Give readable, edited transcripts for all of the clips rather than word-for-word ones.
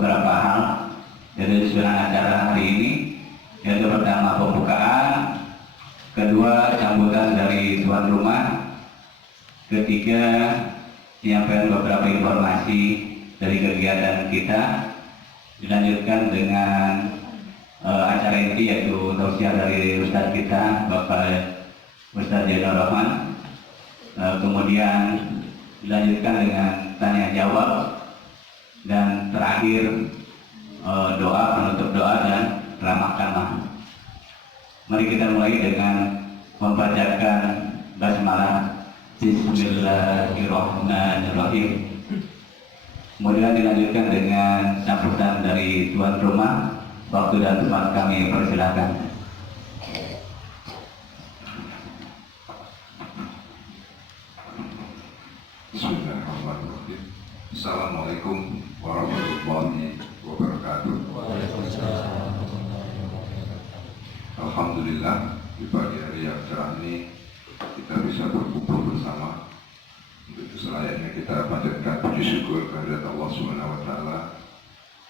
beberapa hal dari susunan acara hari ini, yaitu pertama pembukaan, kedua sambutan dari tuan rumah, ketiga penyampaian beberapa informasi dari kegiatan kita, dilanjutkan dengan acara inti yaitu tausiah dari Ustadz kita Bapak Ustadz Zainur Rahman, kemudian dilanjutkan dengan tanya jawab, dan terakhir doa, penutup doa dan ramah tamah. Mari kita mulai dengan membacakan basmalah Bismillahirrahmanirrahim. Kemudian dilanjutkan dengan sambutan dari tuan rumah. Waktu dan tempat kami persilakan. Bismillahirrahmanirrahim. Assalamualaikum warahmatullahi wabarakatuh. Alhamdulillah, di pagi hari yang cerah ini kita bisa berkumpul bersama. Untuk itu selayaknya kita panjatkan puji syukur kehadirat Allah Subhanahu wa taala,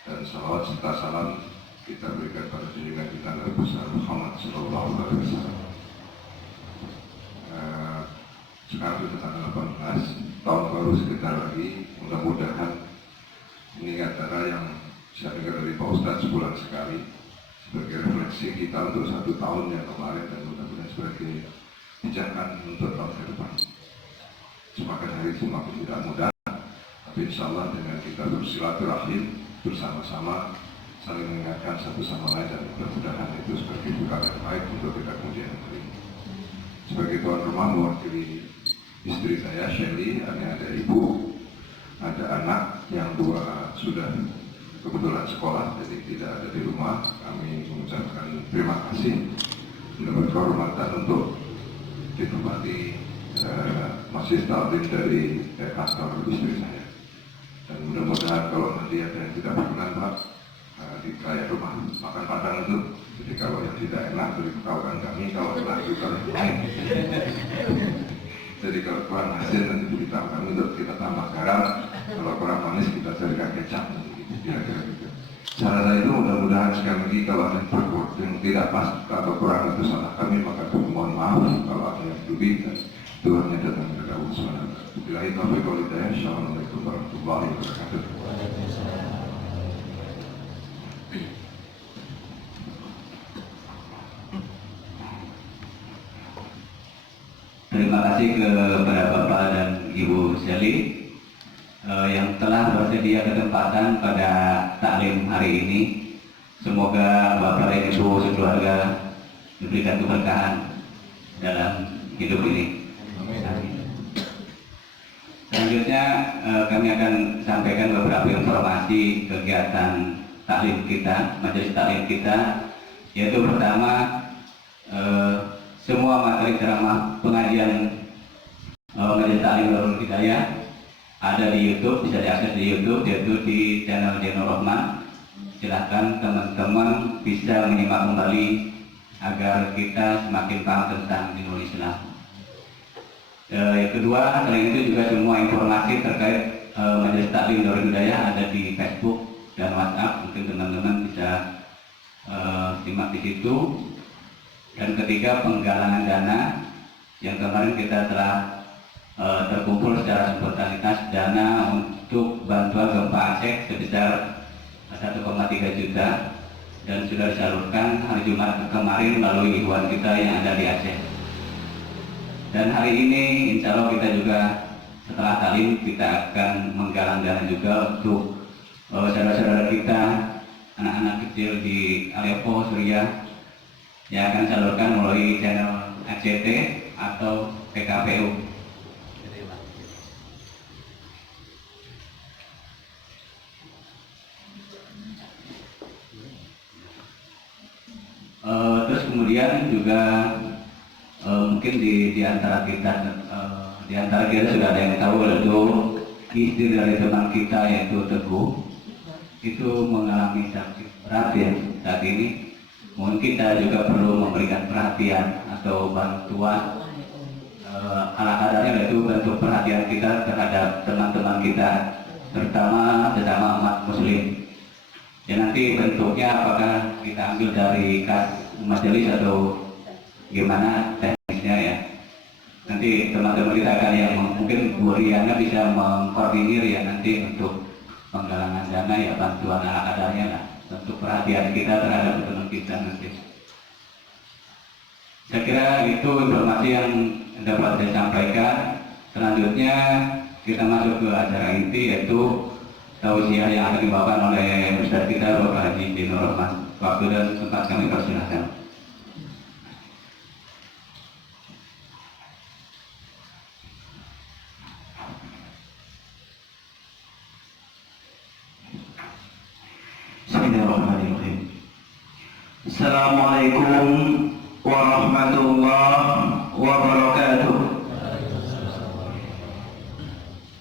dan salawat serta salam kita berikan pada junjungan kita Nabi besar Muhammad sallallahu alaihi wasallam. Sekarang sudah tanggal 18, tahun baru sebentar lagi. Mudah-mudahan ini acara yang saya dengar dari Pak Ustadz sebulan sekali sebagai refleksi kita untuk 1 tahun yang kemarin, dan mudah-mudahan sebagai pijakan untuk tahun ke depan. Semakin hari semakin tidak mudah, tapi insya Allah dengan kita bersilaturahim bersama-sama, saling mengingatkan satu sama lain, dan mudah-mudahan itu sebagai bekal yang baik untuk kita kemudian hari ini. Sebagai tuan rumah mewakili istri saya Shelly, ada ibu, ada anak yang 2 sudah kebetulan sekolah, jadi tidak ada di rumah. Kami mengucapkan terima kasih mendapat kehormatan untuk ditemani Masjid Ta'lim dari kantor istri saya. Dan mudah-mudahan kalau nanti ada yang tidak berkenan, Pak, di kayak rumah makan Padang itu, jadi kalau yang tidak enak beritahukan kami, kalau enak juga jadi kalau kurang hasil nanti beritahu kami untuk kita tambah garam, kalau kurang manis kita carikan kecap, gitu, kira-kira gitu. Cara itu mudah-mudahan sekali lagi kalau ada yang tidak pas atau kurang itu salah kami, maka mohon maaf kalau ada yang lebih, dan Tuhan yang datang dari Allah SWT. Billahi taufiq wal hidayah. Assalamualaikum warahmatullahi wabarakatuh. Terima kasih kepada Bapak dan Ibu Shelly yang telah bersedia kesempatan pada taklim hari ini. Semoga Bapak dan Ibu sekeluarga diberikan keberkahan dalam hidup ini. Selanjutnya kami akan sampaikan beberapa informasi kegiatan taklim kita, majelis taklim kita, yaitu pertama, semua materi ceramah pengajian majelis taklim Darul Hidayah ada di YouTube, bisa diakses di YouTube, yaitu di channel Zainur Rahman. Silahkan teman-teman bisa menyimak kembali agar kita semakin paham tentang dinul Islam. Yang kedua, selain itu juga semua informasi terkait majelis taklim Darul Hidayah ada di Facebook dan WhatsApp, mungkin teman-teman bisa simak di situ. Dan ketiga, penggalangan dana yang kemarin kita telah terkumpul secara spontanitas dana untuk bantuan gempa Aceh sebesar 1,3 juta, dan sudah disalurkan hari Jumat kemarin melalui ikhwan kita yang ada di Aceh. Dan hari ini insya Allah kita juga setelah taklim kita akan menggalang dana juga untuk saudara-saudara kita, anak-anak kecil di Aleppo, Suriah, yang akan salurkan melalui channel ACT atau PKPU. Terus kemudian juga mungkin di antara kita sudah ada yang tahu, yaitu istri dari teman kita yaitu Teguh itu mengalami sakit berat ya saat ini. Mungkin kita juga perlu memberikan perhatian atau bantuan ala kadarnya, yaitu bentuk perhatian kita terhadap teman-teman kita, terutama sesama umat muslim. Ya nanti bentuknya apakah kita ambil dari kas majelis atau gimana teknisnya ya. Nanti teman-teman kita akan yang mungkin Bu Riana bisa mengkoordinir ya nanti untuk penggalangan dana ya, bantuan adanya lah, untuk perhatian kita terhadap teman kita nanti. Saya kira itu informasi yang dapat saya sampaikan. Selanjutnya kita masuk ke acara inti, yaitu tausiah yang akan dibawakan oleh Ustaz kita Bapak Haji bin Nur Rahman. Waktu dan tempat kami persilahkan. Bismillahirrahmanirrahim. Assalamualaikum warahmatullahi wabarakatuh.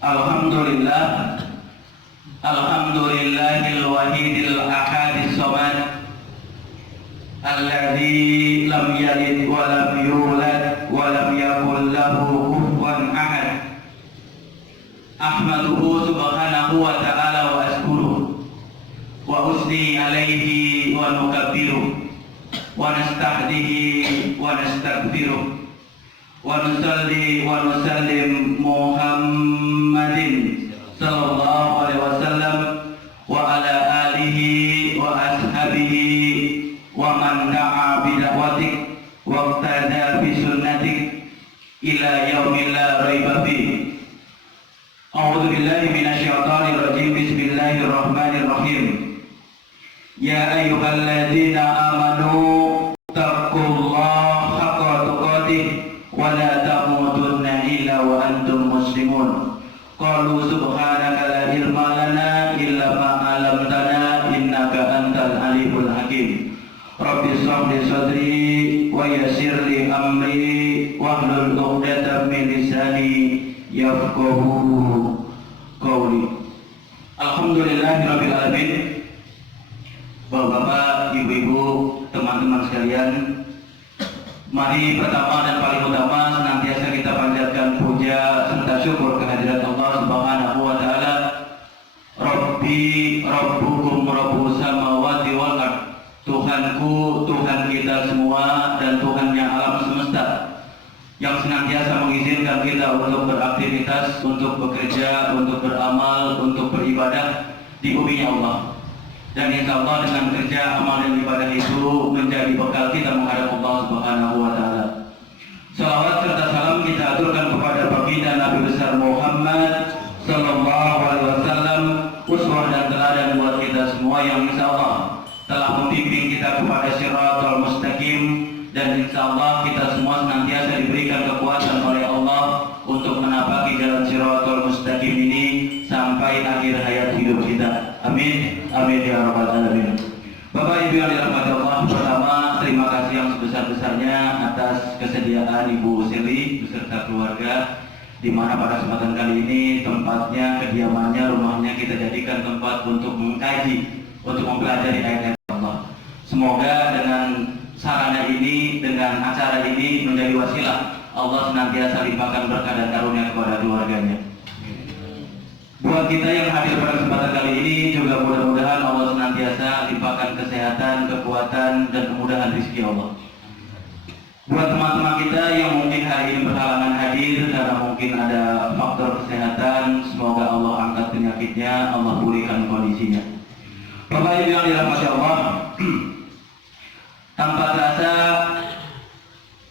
Alhamdulillah, alhamdulillahil wahidil ahadis samad, alladzi lam yalid wa lam yulad wa lam yakul lahu kufuwan ahad. Ahmaduhu subhanahu wa ta'ala wa ashkuruh wa usni alaihi wa nukabbiruh wa nastahdihi wa nastaghfiruh wa nusalli wa nusallim Muhammadin sallallahu alaihi wasallam wa ala alihi wa ashabihi wa man da'a bida'watik wa iqtada bi sunnatik ila yaumil la raiba fihi. A'udzu billahi minasyaitonir rajim. Bismillahirrahmanirrahim. Ya ayyuhalladzina amanu taqullaha haqqa tuqatih wa la tamutunna illa wa antum muslimun. Qalu subhanaka la ilma lana illa ma 'allamtana innaka antal alimul hakim. Rabbi shrah li sadri wa yassir li amri wahlul 'uqdatam min lisani yafqahu qawli. Alhamdulillahirabbil alamin. Bapak-bapak, ibu-ibu, teman-teman sekalian, mari pertama dan paling utama senantiasa kita panjatkan puja serta syukur kehadirat Allah Subhanahu wa taala. Rabbi rabbukum rabbus samawati wal ard. Tuhanku, Tuhan kita semua dan Tuhannya alam semesta, yang senantiasa mengizinkan kita untuk beraktivitas, untuk bekerja, untuk beramal, untuk beribadah di bumi Allah. Dan insya Allah dengan kerja, amal dan ibadah itu menjadi bekal kita menghadap Allah Subhanahu wa taala. Salawat serta salam kita aturkan kepada baginda Nabi besar Muhammad sallallahu alaihi wasallam, uswah dan teladan buat kita semua yang insya Allah telah membimbing kita kepada Shiratal Mustaqim, dan insya Allah kita semua senantiasa diberikan kekuatan oleh Allah untuk menapaki jalan Shiratal Mustaqim ini sampai akhir hayat hidup kita. Amin, amin ya rabbal alamin. Bapak Ibu yang dirahmati Allah, pertama terima kasih yang sebesar-besarnya atas kesediaan Ibu Seli beserta keluarga, di mana pada kesempatan kali ini tempatnya, kediamannya, rumahnya kita jadikan tempat untuk mengkaji, untuk mempelajari ayat-ayat Allah. Semoga dengan sarana ini, dengan acara ini menjadi wasilah Allah senantiasa limpahkan berkah dan karunia kepada keluarganya. Buat kita yang hadir pada kesempatan kali ini juga mudah-mudahan Allah senantiasa limpahkan kesehatan, kekuatan, dan kemudahan rezeki Allah. Buat teman-teman kita yang mungkin hari ini berhalangan hadir karena mungkin ada faktor kesehatan, semoga Allah angkat penyakitnya, Allah pulihkan kondisinya. Bapak Ibu yang dirahmati Allah, tanpa terasa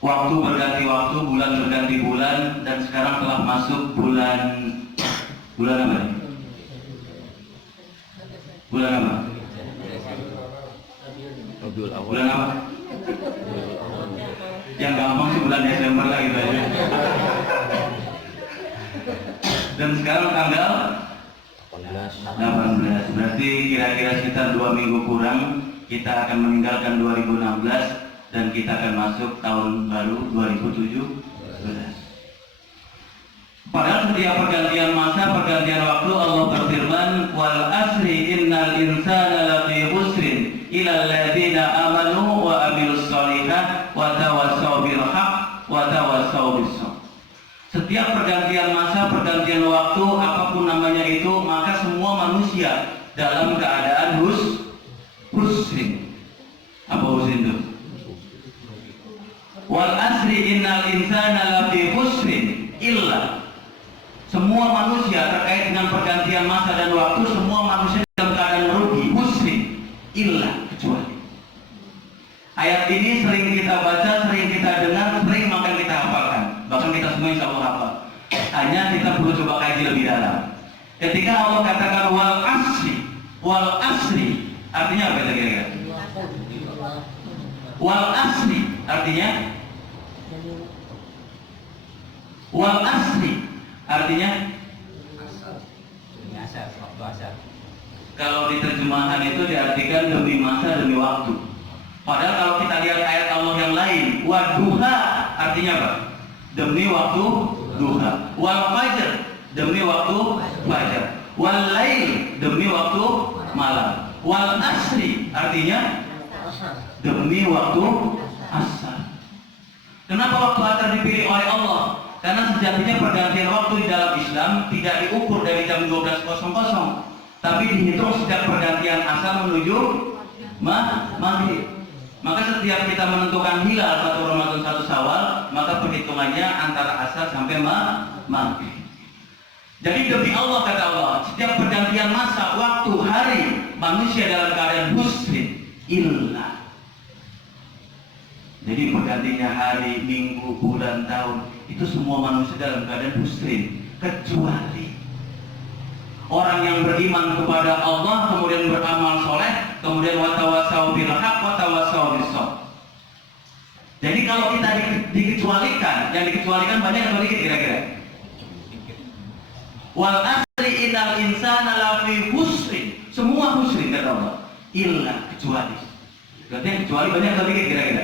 waktu berganti waktu, bulan berganti bulan, dan sekarang telah masuk bulan apa nih? Bulan apa? Bulan apa? Yang gampang sih bulan Desember lah gitu aja. Dan sekarang tanggal 18, berarti kira-kira sekitar 2 minggu kurang kita akan meninggalkan 2016 dan kita akan masuk tahun baru 2017. Padahal setiap pergantian masa, pergantian waktu Allah berfirman, wal asri innal insana lafi khusrin illa alladziina amanu wa amilus shalihat wa tawassaw bil haqq wa tawassaw bis sabr. Setiap pergantian masa, pergantian waktu, apapun namanya itu, maka semua manusia dalam keadaan husrin. Apa husrin itu? Wal asri innal insana lafi husrin illa. Semua manusia terkait dengan pergantian masa dan waktu, semua manusia dalam keadaan merugi, husrin illa, kecuali. Ayat ini sering kita baca, sering kita dengar, sering makan kita hafalkan. Bahkan kita semua insya Allah hafal. Hanya kita perlu coba kaji lebih dalam. Ketika Allah katakan wal asri, artinya apa kira-kira? Wal asri, artinya? Wal asri, artinya? Kalau di terjemahan itu diartikan demi masa, demi waktu. Padahal kalau kita lihat ayat Allah yang lain, waduha, artinya apa? Demi waktu duha. Wal fajr, demi waktu fajar. Wal lail, demi waktu malam. Wal asri, artinya demi waktu asar. Kenapa waktu asar dipilih oleh Allah? Karena sejatinya pergantian waktu di dalam Islam tidak diukur dari jam 12.00, tapi dihitung sejak pergantian asar menuju maghrib. Maka setiap kita menentukan hilal 1 Ramadan 1 Syawal, maka perhitungannya antara asar sampai maghrib. Jadi demi Allah, kata Allah, setiap pergantian masa, waktu, hari, manusia dalam keadaan husrin illa. Jadi pergantinya hari, minggu, bulan, tahun, itu semua manusia dalam keadaan husrin, kecuali orang yang beriman kepada Allah, kemudian beramal soleh, kemudian watawasau bil haq, watawasau bis sabr. Jadi kalau kita dikecualikan, yang dikecualikan banyak atau dikit kira-kira? Wal asri innal insana lafi husrin, semua husrin kata Allah, illa, kecuali. Berarti yang kecuali banyak atau dikit kira-kira?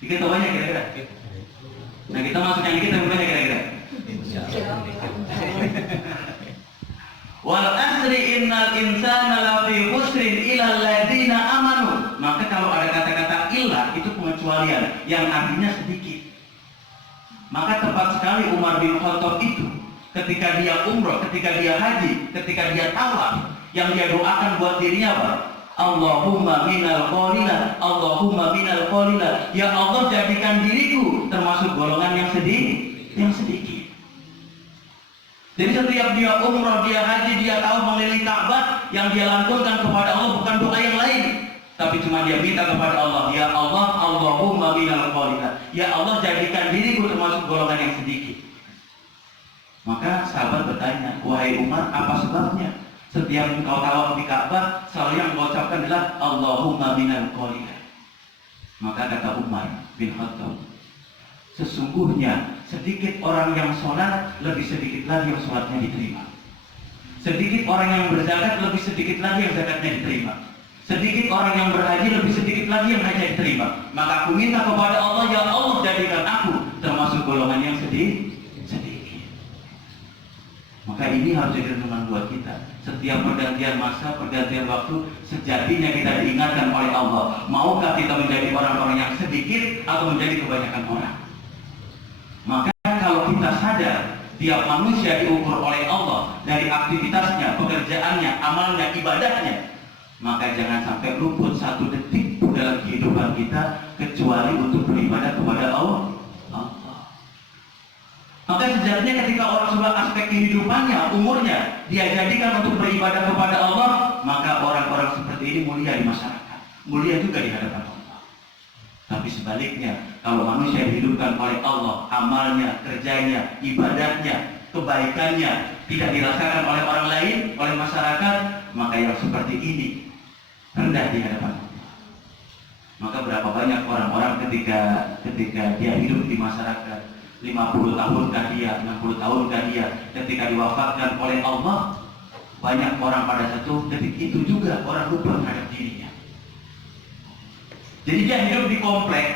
Dikit atau banyak kira-kira? Nah kita masuk yang dikit tapi banyak kira-kira? Wal asri innal insana lafi husrin illa alladziina amanu. Maka kalau ada kata-kata illa, itu pengecualian yang artinya sedikit. Maka tepat sekali Umar bin Khattab itu ketika dia umrah, ketika dia haji, ketika dia tawaf, yang dia doakan buat dirinya apa? Allahumma minal qalilah, Allahumma minal qalilah. Ya Allah, jadikan diriku termasuk golongan yang sedikit. Jadi setiap dia umrah, dia haji, dia tahu mengelilingi Ka'bah, yang dia lantunkan kepada Allah bukan doa yang lain, tapi cuma dia minta kepada Allah, ya Allah, Allahumma minal qalilah. Ya Allah, jadikan diriku termasuk golongan yang sedikit. Maka sahabat bertanya, wahai Umar, apa sebabnya? Setiap engkau tawaf di Ka'bah, selalu yang engkau ucapkan adalah Allahumma minal qalilah. Maka kata Umar bin Khattab, sesungguhnya sedikit orang yang sholat, lebih sedikit lagi yang sholatnya diterima. Sedikit orang yang berzakat, lebih sedikit lagi yang zakatnya diterima. Sedikit orang yang berhaji, lebih sedikit lagi yang haji diterima. Maka aku minta kepada Allah, ya Allah, jadikan aku termasuk golongan yang sedikit. Maka ini harus jadi renungan buat kita. Setiap pergantian masa, pergantian waktu, sejatinya kita diingatkan oleh Allah. Maukah kita menjadi orang-orang yang sedikit atau menjadi kebanyakan orang? Maka kalau kita sadar tiap manusia diukur oleh Allah dari aktivitasnya, pekerjaannya, amalnya, ibadahnya, maka jangan sampai luput satu detik pun dalam kehidupan kita kecuali untuk beribadah kepada Allah. Maka sejatinya ketika orang sudah aspek kehidupannya, umurnya dia jadikan untuk beribadah kepada Allah, maka orang-orang seperti ini mulia di masyarakat, mulia juga di hadapan Allah. Tapi sebaliknya, kalau manusia dihidupkan oleh Allah, amalnya, kerjanya, ibadahnya, kebaikannya tidak dirasakan oleh orang lain, oleh masyarakat, maka yang seperti ini rendah di hadapan Allah. Maka berapa banyak orang-orang ketika dia hidup di masyarakat, 50 tahunkah dia, 60 tahunkah dia, ketika diwafatkan oleh Allah, banyak orang pada satu detik itu juga orang lupa terhadap dirinya. Jadi dia hidup di komplek,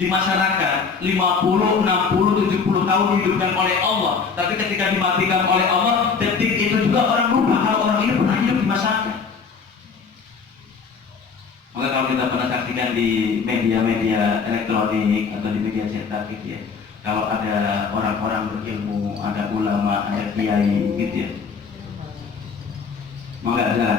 di masyarakat, 50, 60, 70 tahun dihidupkan oleh Allah, tapi ketika dimatikan oleh Allah, detik itu juga orang lupa kalau orang ini pernah hidup di masyarakat. Maka kalau kita pernah saksikan di media-media elektronik atau di media cetak gitu ya, kalau ada orang-orang berilmu, ada ulama, ada kiai gitu ya, maka ada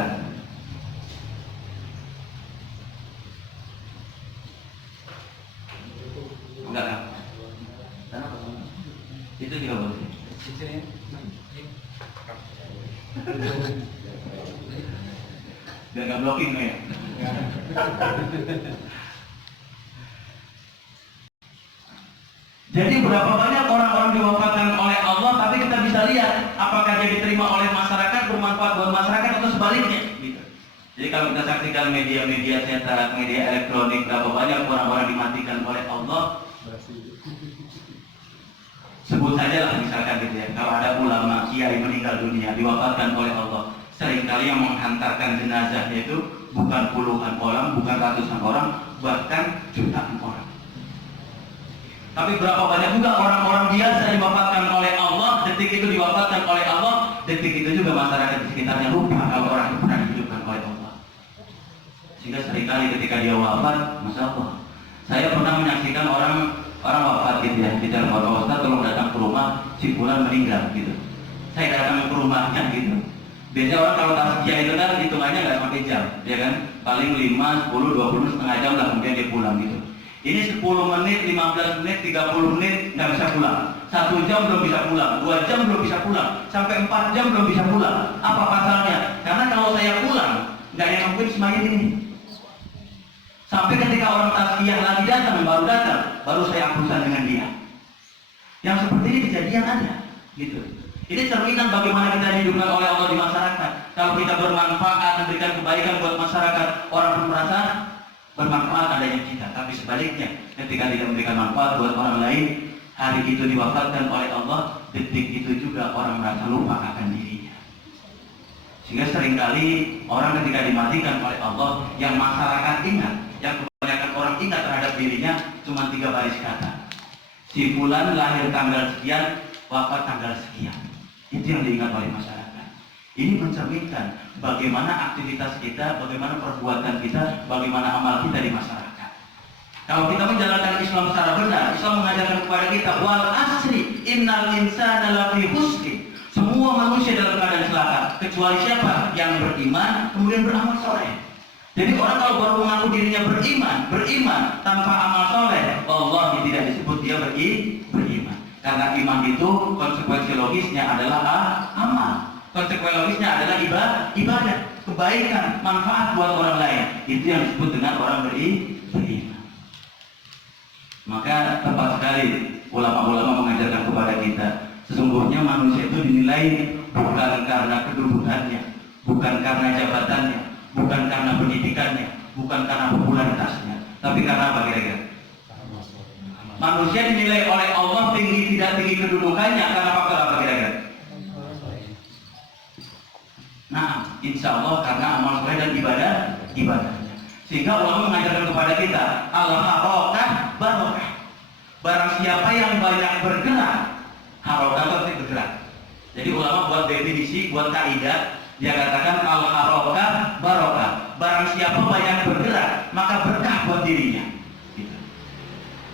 biar nggak blocking ya. Jadi berapa banyak orang-orang diwafatkan oleh Allah, tapi kita bisa lihat apakah dia diterima oleh masyarakat, bermanfaat buat masyarakat atau sebaliknya. Gitu. Jadi kalau kita saksikan media-media cetak, media elektronik, berapa banyak orang-orang dimatikan oleh Allah. Sebut saja lah misalkan gitu ya, kalau ada ulama kiai meninggal dunia diwafatkan oleh Allah, seringkali yang menghantarkan jenazahnya itu bukan puluhan orang, bukan ratusan orang, bahkan jutaan orang. Tapi berapa banyak juga orang-orang biasa diwafatkan oleh Allah, detik itu diwafatkan oleh Allah, detik itu juga masyarakat di sekitarnya lupa kalau orang itu pernah dihidupkan oleh Allah. Sehingga seringkali ketika dia wafat, Masya Allah, saya pernah menyaksikan orang wafat gitu ya, di telepon, Pak Ustaz tolong datang ke rumah, si fulan meninggal gitu. Saya datang ke rumahnya gitu. Biasanya orang kalau tasbih itu kan hitungannya nggak sampai jam, ya kan? Paling 5, 10, 20, setengah jam lah kemudian dia pulang gitu. Ini 10 menit, 15 menit, 30 menit nggak bisa pulang. 1 jam belum bisa pulang, 2 jam belum bisa pulang, sampai 4 jam belum bisa pulang. Apa pasalnya? Karena kalau saya pulang, nggak yang mungkin semayat ini. Sampai ketika orang tazkiyah lagi datang, baru saya urusan dengan dia. Yang seperti ini kejadian ada, gitu. Ini cerminan bagaimana kita dihidupkan oleh Allah di masyarakat. Kalau kita bermanfaat, memberikan kebaikan buat masyarakat, orang pun merasa bermanfaat adanya kita. Tapi sebaliknya, ketika tidak memberikan manfaat buat orang lain, hari itu diwafatkan oleh Allah, detik itu juga orang merasa lupa akan dirinya. Sehingga seringkali orang ketika dimatikan oleh Allah, yang masyarakat ingat, yang kebanyakan orang ingat terhadap dirinya cuma 3 baris kata. Si fulan lahir tanggal sekian, wafat tanggal sekian. Itu yang diingat oleh masyarakat. Ini mencerminkan bagaimana aktivitas kita, bagaimana perbuatan kita, bagaimana amal kita di masyarakat. Kalau kita menjalankan Islam secara benar, Islam mengajarkan kepada kita wal asri innal insana lafi husni. Semua manusia dalam keadaan celaka, kecuali siapa? Yang beriman kemudian beramal soleh. Jadi orang kalau baru mengaku dirinya beriman tanpa amal soleh, Allah tidak disebut dia beriman. Karena iman itu konsekuensi logisnya adalah amal. Konsekuensi logisnya adalah ibadah, kebaikan, manfaat buat orang lain. Itu yang disebut dengan orang beriman. Maka tepat sekali ulama-ulama mengajarkan kepada kita, sesungguhnya manusia itu dinilai bukan karena kedudukannya, bukan karena jabatannya, bukan karena pendidikannya, bukan karena popularitasnya, tapi karena apa kira-kira? Manusia dinilai oleh Allah tinggi tidak tinggi kedudukannya karena faktor apa kira-kira? Nah, insya Allah karena amal soleh dan ibadahnya. Sehingga ulama mengajarkan kepada kita al-harokah barokah. Barang siapa yang banyak bergerak, harokah itu bergerak. Jadi ulama buat definisi, buat kaidah, dia katakan al-harokah barokah. Barang siapa banyak bergerak, maka berkah buat dirinya. Gitu.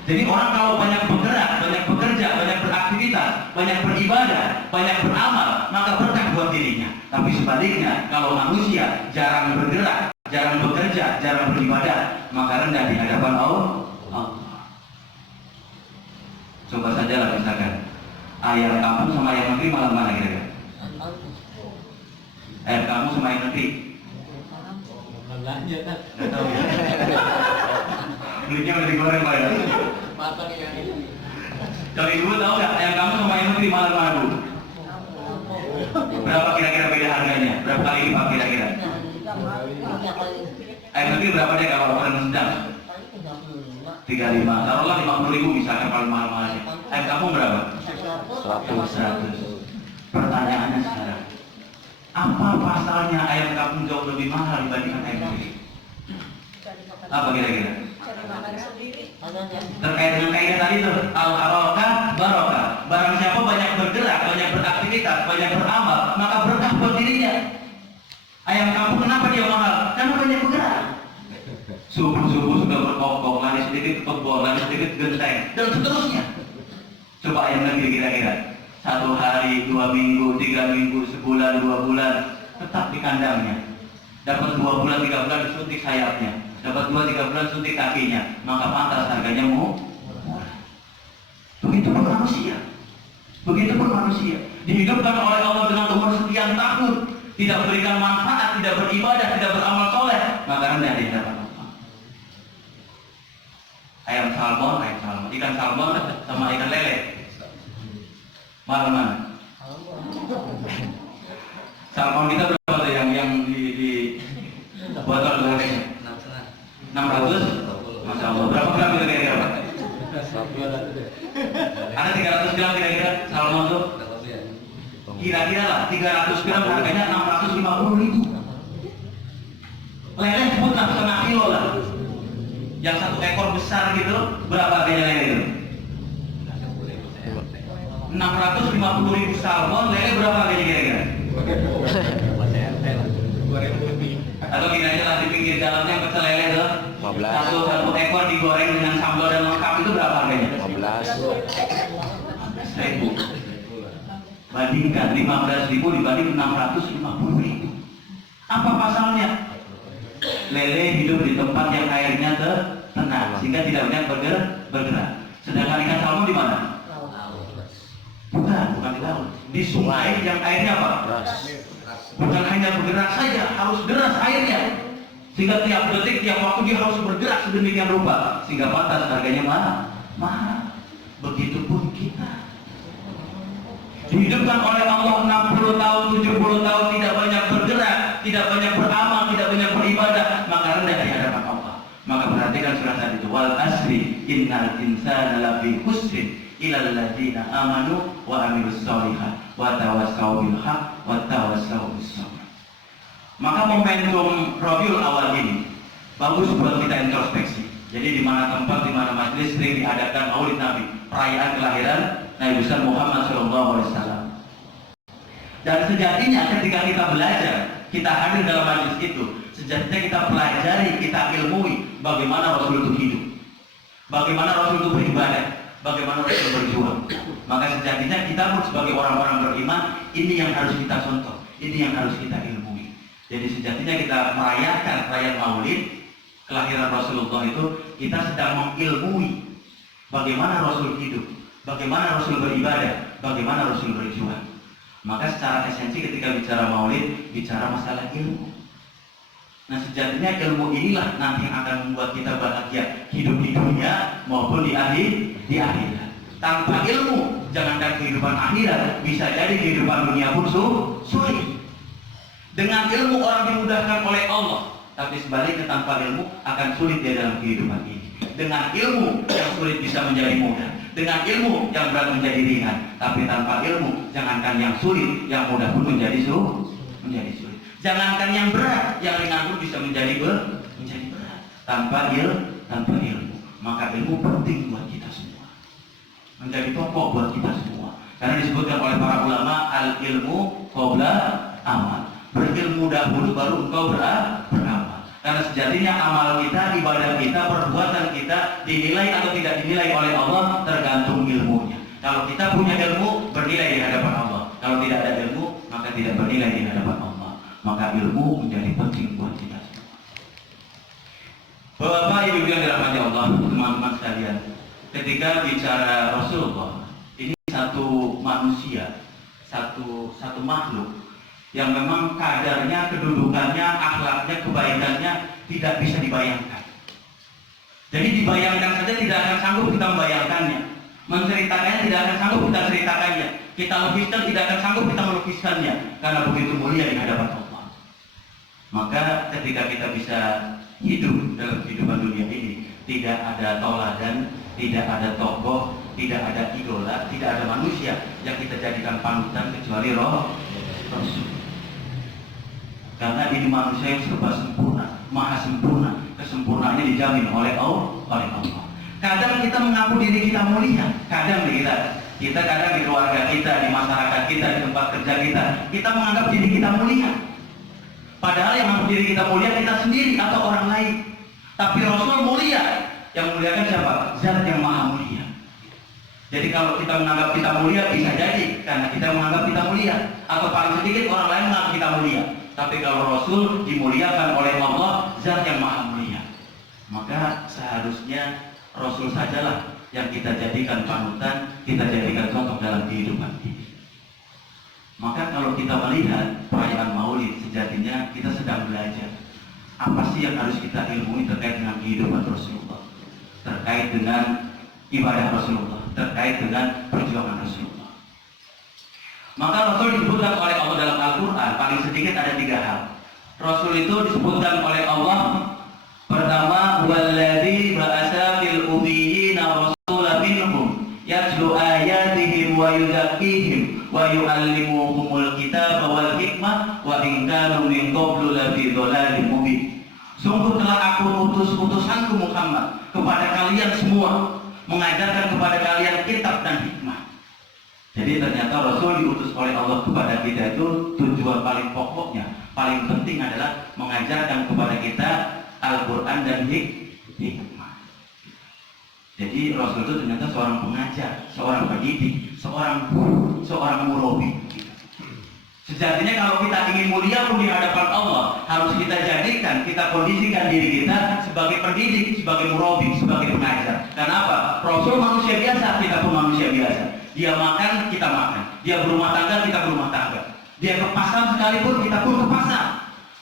Jadi orang kalau banyak bergerak, banyak bekerja, banyak beraktivitas, banyak beribadah, banyak beramal, maka berkah buat dirinya. Tapi sebaliknya, kalau manusia jarang bergerak, jarang bekerja, jarang beribadah, maka rendah di hadapan Allah. Coba saja lah misalkan, ayam kampung sama ayam negeri malah mana kira-kira? Ayam kampung sama ayam negeri? Nggak tahu ya. Belinya udah digoreng Pak ya? Matang ya. Kalau ibu tahu nggak ayam kampung sama ayam negeri malah mana Bu? Berapa kira-kira beda harganya? Berapa kali lipat kira-kira? Ayam negeri berapa deh kalau ukuran sedang? 35. Taruhlah 50.000 misalkan paling mahal-mahalnya. Ayam kampung berapa? 100. Pertanyaannya sekarang, apa pasalnya ayam kampung jauh lebih mahal dibandingkan ayam negeri? Apa kira-kira? Terkait dengan kaidah tadi itu al-harokah barokah. Barang siapa banyak bergerak, banyak beraktivitas, banyak beramal, maka berkah buat dirinya. Ayam kampung kenapa dia mahal? Karena banyak bergerak. Subuh-subuh sudah berkokok, lari sedikit ke kebun, lari sedikit genteng, dan seterusnya. Coba ayam negeri kira-kira 1 hari, 2 minggu, 3 minggu, sebulan, 2 bulan, tetap di kandangnya. Dapat 2 bulan, 3 bulan disuntik sayapnya, dapat 2-3 bulan suntik kakinya, maka pantas harganya murah. Begitu pun manusia. Begitu pun manusia dihidupkan oleh Allah dengan umur sekian tahun, tidak memberikan manfaat, tidak beribadah, tidak beramal maka rendah di hadapan Allah. Ayam salmon, ikan salmon sama ikan lele. Mana? Salmon kita berapa tuh yang di botol lele? 600. Masya Allah. Berapa gram kira-kira? Ada 300 gram kira-kira salmon tuh? Kira-kira lah 300 gram harganya 650.000. Lele pun 1,5 kilo lah. Yang satu ekor besar gitu, berapa harganya lele itu? 650.000 salmon, lele berapa harganya kira-kira? Atau kira-kira lah di pinggir jalannya yang pecel lele tuh 15. satu ekor digoreng dengan sambal dan lengkap itu berapa harganya? 15. 15.000. Bandingkan 15.000 dibanding 650.000. Apa pasalnya? Lele hidup di tempat yang airnya tenang sehingga tidak banyak bergerak. Sedangkan ikan salmon di mana? Bukan di laut. Di sungai yang airnya apa? Bukan hanya bergerak saja, harus deras airnya. Sehingga tiap detik, tiap waktu dia harus bergerak sedemikian rupa sehingga pantas harganya mahal. Begitupun kita. Dihidupkan oleh Allah 60 tahun, 70 tahun tidak banyak bergerak, tidak banyak beramal, tidak banyak beribadah, maka rendah di hadapan Allah. Maka perhatikan surah tadi itu, wal asri innal insana lafi khusrin illal ladzina amanu wa amilus sholihat wa tawassaw bil haq wa tawassaw bis sabr. Maka momentum Rabiul Awal ini bagus buat kita introspeksi. Jadi di mana tempat, di mana majelis sering diadakan Maulid Nabi, perayaan kelahiran Nabi besar Muhammad SAW. Dan sejatinya ketika kita belajar, kita hadir dalam majelis itu, sejatinya kita pelajari, kita ilmui bagaimana Rasul itu hidup, bagaimana Rasul itu beribadah, bagaimana Rasul berjuang. Maka sejatinya kita pun sebagai orang-orang beriman, ini yang harus kita contoh, ini yang harus kita ilmui. Jadi sejatinya kita merayakan perayaan Maulid kelahiran Rasulullah itu, kita sedang mengilmui bagaimana Rasul hidup, bagaimana Rasul beribadah, bagaimana Rasul berjuang. Maka secara esensi ketika bicara Maulid, bicara masalah ilmu. Nah sejatinya ilmu inilah nanti yang akan membuat kita bahagia hidup di dunia maupun di akhirat. Tanpa ilmu, jangankan kehidupan akhirat, bisa jadi kehidupan dunia pun sulit. Dengan ilmu orang dimudahkan oleh Allah, tapi sebaliknya tanpa ilmu akan sulit dia dalam kehidupan ini. Dengan ilmu yang sulit bisa menjadi mudah, dengan ilmu yang berat menjadi ringan. Tapi tanpa ilmu, jangankan yang sulit, yang mudah pun menjadi sulit. Jangankan yang berat, yang ringan pun bisa menjadi berat. Tanpa ilmu, maka ilmu penting buat kita semua, menjadi pokok buat kita semua. Karena disebutkan oleh para ulama, al ilmu qabla amal. Berilmu dahulu baru engkau beramal. Karena sejatinya amal kita, ibadah kita, perbuatan kita dinilai atau tidak dinilai oleh Allah tergantung ilmunya. Kalau kita punya ilmu, bernilai di hadapan Allah. Kalau tidak ada ilmu, maka tidak bernilai di hadapan Allah. Maka ilmu menjadi penting buat kita semua. Bapak Ibu yang dirahmati Allah, teman-teman sekalian, ketika bicara Rasulullah, ini satu manusia, satu makhluk yang memang kadarnya, kedudukannya, akhlaknya, kebaikannya tidak bisa dibayangkan. Jadi dibayangkan saja tidak akan sanggup kita membayangkannya. Menceritakannya tidak akan sanggup kita ceritakannya. Kita lukiskan tidak akan sanggup kita melukiskannya. Karena begitu mulia di hadapan Allah. Maka ketika kita bisa hidup dalam kehidupan dunia ini, tidak ada tauladan, tidak ada tokoh, tidak ada idola, tidak ada manusia yang kita jadikan panutan kecuali Rasul. Karena ini manusia yang serba sempurna, maha sempurna, kesempurnaannya dijamin oleh Allah. Kadang kita mengaku diri kita mulia, kadang kita kadang di keluarga kita, di masyarakat kita, di tempat kerja kita menganggap diri kita mulia. Padahal yang menganggap diri kita mulia kita sendiri atau orang lain. Tapi Rasul mulia, yang muliakan siapa? Zat yang maha mulia. Jadi kalau kita menganggap kita mulia, bisa jadi karena kita menganggap kita mulia, atau paling sedikit orang lain menganggap kita mulia. Tapi kalau Rasul dimuliakan oleh Allah, zat yang maha mulia, maka seharusnya Rasul sajalah yang kita jadikan panutan, kita jadikan contoh dalam kehidupan ini. Maka kalau kita melihat perayaan Maulid, sejatinya kita sedang belajar Apa sih yang harus kita ilmui terkait dengan kehidupan Rasulullah, terkait dengan ibadah Rasulullah, terkait dengan perjuangan Rasulullah. Maka Rasul disebutkan oleh Allah dalam Al-Quran paling sedikit ada 3 hal. Rasul itu disebutkan oleh Allah pertama, walladzi ba'atsa fil ummiyina rasulan minhum yatlu ayatihim wa yuzakkihim wa yu'allimuhumul kitaba wal hikmah wa in kanu min qablu lafi dhalalin mubin. Sungguh telah aku utus utusanku Muhammad kepada kalian semua, mengajarkan kepada kalian kitab dan hikmah. Jadi ternyata Rasul diutus oleh Allah kepada kita itu tujuan paling pokoknya, paling penting adalah mengajarkan kepada kita Al-Quran dan hikmah. Jadi Rasul itu ternyata seorang pengajar, seorang pendidik, seorang guru, seorang murabi. Sejatinya kalau kita ingin mulia pun di hadapan Allah, harus kita jadikan, kita kondisikan diri kita sebagai pendidik, sebagai murabi, sebagai pengajar. Karena apa? Rasul manusia biasa, kita pun manusia biasa. Dia makan, kita makan. Dia berumah tangga, kita berumah tangga. Dia ke pasar sekalipun, kita pun ke pasar.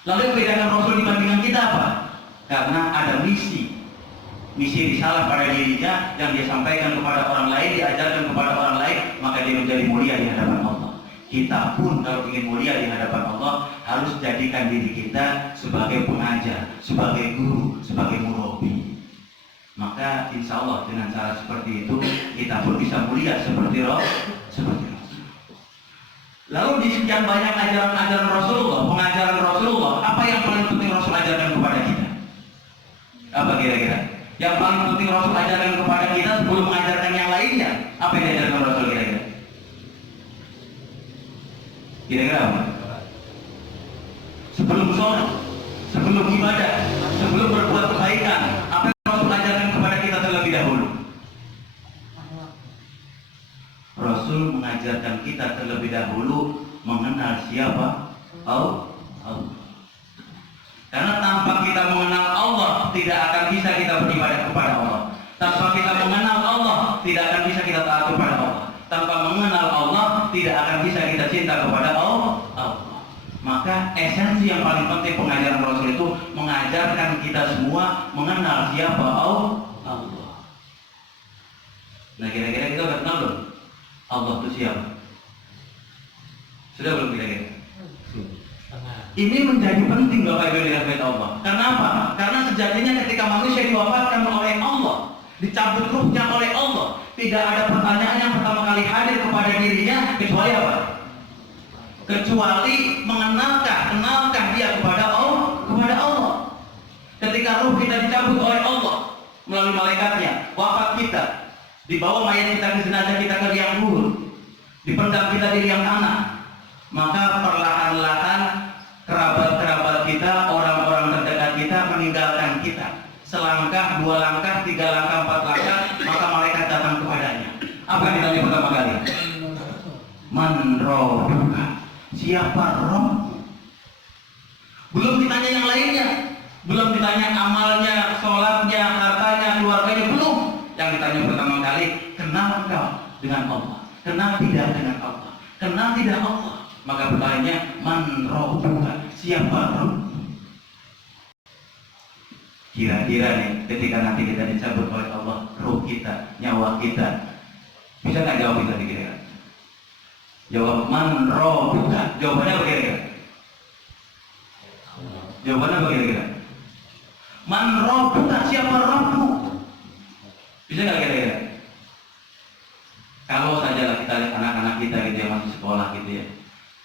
Lalu yang bedakan Rasul dibandingkan kita apa? Karena ada misi risalah pada dirinya yang dia sampaikan kepada orang lain, diajarkan kepada orang lain, maka dia menjadi mulia di hadapan Allah. Kita pun kalau ingin mulia di hadapan Allah harus jadikan diri kita sebagai pengajar, sebagai guru, sebagai murabi. Maka insya Allah dengan cara seperti itu kita pun bisa mulia seperti Rasul. Lalu di sekian banyak ajaran-ajaran Rasulullah, pengajaran Rasulullah, apa yang paling penting Rasul ajarkan kepada kita? Apa kira-kira? Yang paling penting Rasul ajarkan kepada kita sebelum mengajarkan yang lainnya, apa yang diajarkan Rasul kira-kira? Kira-kira apa? Sebelum sholat, sebelum ibadah, sebelum berbuat kebaikan, apa yang Rasul ajarkan kepada kita terlebih dahulu? Rasul mengajarkan kita terlebih dahulu mengenal siapa Allah. Karena tanpa kita mengenal Allah, tidak akan bisa kita beribadah kepada Allah. Tanpa kita mengenal Allah, tidak akan bisa kita taat kepada Allah. Tanpa mengenal Allah, tidak akan bisa kita cinta kepada Allah. Maka esensi yang paling penting pengajaran Rasul itu mengajarkan kita semua mengenal siapa Allah. Nah kira-kira kita udah kenal belum? Allah itu siapa? Sudah belum kira-kira? Ini menjadi penting Bapak Ibu dirahmati Allah. Kenapa? Karena sejatinya ketika manusia diwafatkan oleh Allah, dicabut ruhnya oleh Allah, tidak ada pertanyaan yang pertama kali hadir kepada dirinya kecuali apa? Kecuali kenalkah dia kepada Allah. Ketika ruh kita dicabut oleh Allah melalui malaikatnya, wafat kita, dibawa mayat kita ke jenazah kita ke liang kubur, dipendam kita di liang tanah, maka perlahan-lahan kerabat-kerabat kita, orang-orang terdekat kita meninggalkan kita. Selangkah, 2 langkah, 3 langkah, 4 langkah, maka malaikat datang kepadanya. Apa yang ditanya pertama kali? Man rabbuka? Siapa Rabb? Belum ditanya yang lainnya, belum ditanya amalnya, sholatnya, hartanya, keluarganya, belum. Yang ditanya pertama kali, kenal engkau dengan Allah? Kenal tidak dengan Allah? Kenal tidak Allah? Maka pertanyaannya, man rabbuka? Siapa Rabb? Kira-kira nih, ketika nanti kita dicabut oleh Allah, ruh kita, nyawa kita, bisa nggak jawab kita kira-kira? Jawab man rabbuka. Jawabannya apa kira-kira? Jawabannya apa kira-kira? Man rabbuka, siapa Rabbmu? Bisa nggak kira-kira? Kalau saja kita lihat anak-anak kita gitu ya, masih sekolah gitu ya,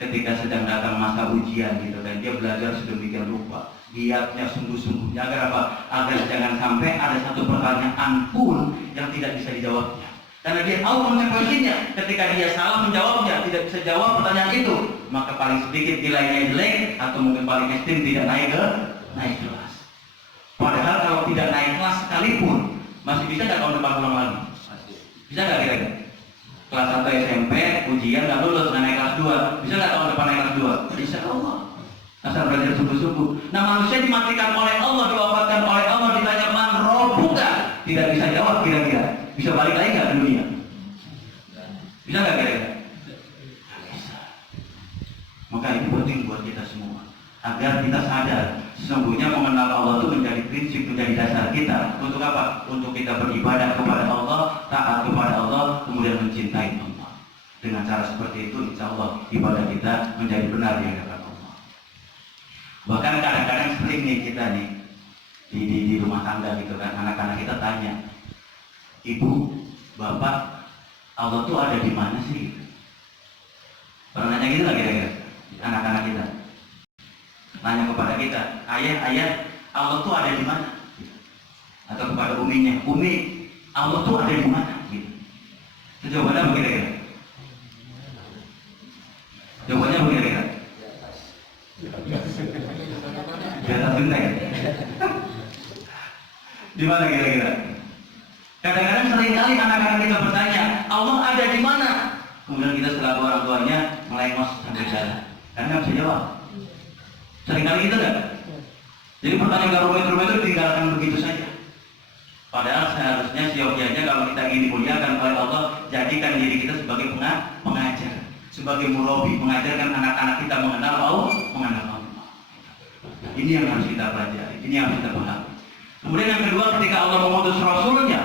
ketika sedang datang masa ujian gitu kan, dia belajar sedemikian rupa, giatnya sungguh-sungguhnya agar apa? Agar jangan sampai ada satu pertanyaan pun yang tidak bisa dijawabnya. Karena dia tahu konsekuensinya. Ketika dia salah menjawabnya, tidak bisa jawab pertanyaan itu, maka paling sedikit nilainya jelek, atau mungkin paling ekstrim tidak naik kelas. Padahal kalau tidak naik kelas sekalipun, masih bisa nggak tahun depan ulang lagi? Bisa nggak kira-kira? Kelas 1 SMP, ujian nggak lulus, nggak naik kelas 2, bisa nggak tahun depan naik kelas 2? Bisa Allah. Asal belajar sungguh-sungguh. Nah manusia dimatikan oleh Allah, diwafatkan oleh Allah, ditanya man rabbuka, tidak bisa jawab kira-kira. Bisa balik lagi nggak ke dunia? Bisa nggak kira-kira? Bisa. Maka ini penting buat kita semua, agar kita sadar Sesungguhnya mengenal Allah itu menjadi prinsip, menjadi dasar kita. Untuk apa? Untuk kita beribadah kepada Allah, taat kepada Allah, kemudian mencintai Allah. Dengan cara seperti itu, insya Allah ibadah kita menjadi benar di hadapan Allah. Bahkan kadang-kadang sering nih kita nih di rumah tangga gitu kan, anak-anak kita tanya, Ibu, Bapak, Allah tuh ada di mana sih? Pernah nanya gitu nggak kira-kira? Anak-anak kita nanya kepada kita, ayah, Allah tuh ada di mana? Atau kepada uminya, Umi, Allah tuh ada di mana? Gitu. Jawabannya apa kira-kira? Jawabannya apa kira-kira? Di atas genteng. Di mana kira-kira? Kadang-kadang seringkali anak-anak kita bertanya, Allah ada di mana? Kemudian kita setelah orang tuanya melengos sambil jalan. Karena nggak bisa jawab. Seringkali gitu nggak? Jadi pertanyaan rumit-rumit itu ditinggalkan begitu saja. Padahal seharusnya siogianya kalau kita ingin dimuliakan oleh Allah, jadikan diri kita sebagai pengajar, sebagai murabi, mengajarkan anak-anak kita mengenal Allah. Ini yang harus kita pelajari, ini yang harus kita pahami. Kemudian yang kedua, ketika Allah mengutus Rasulnya,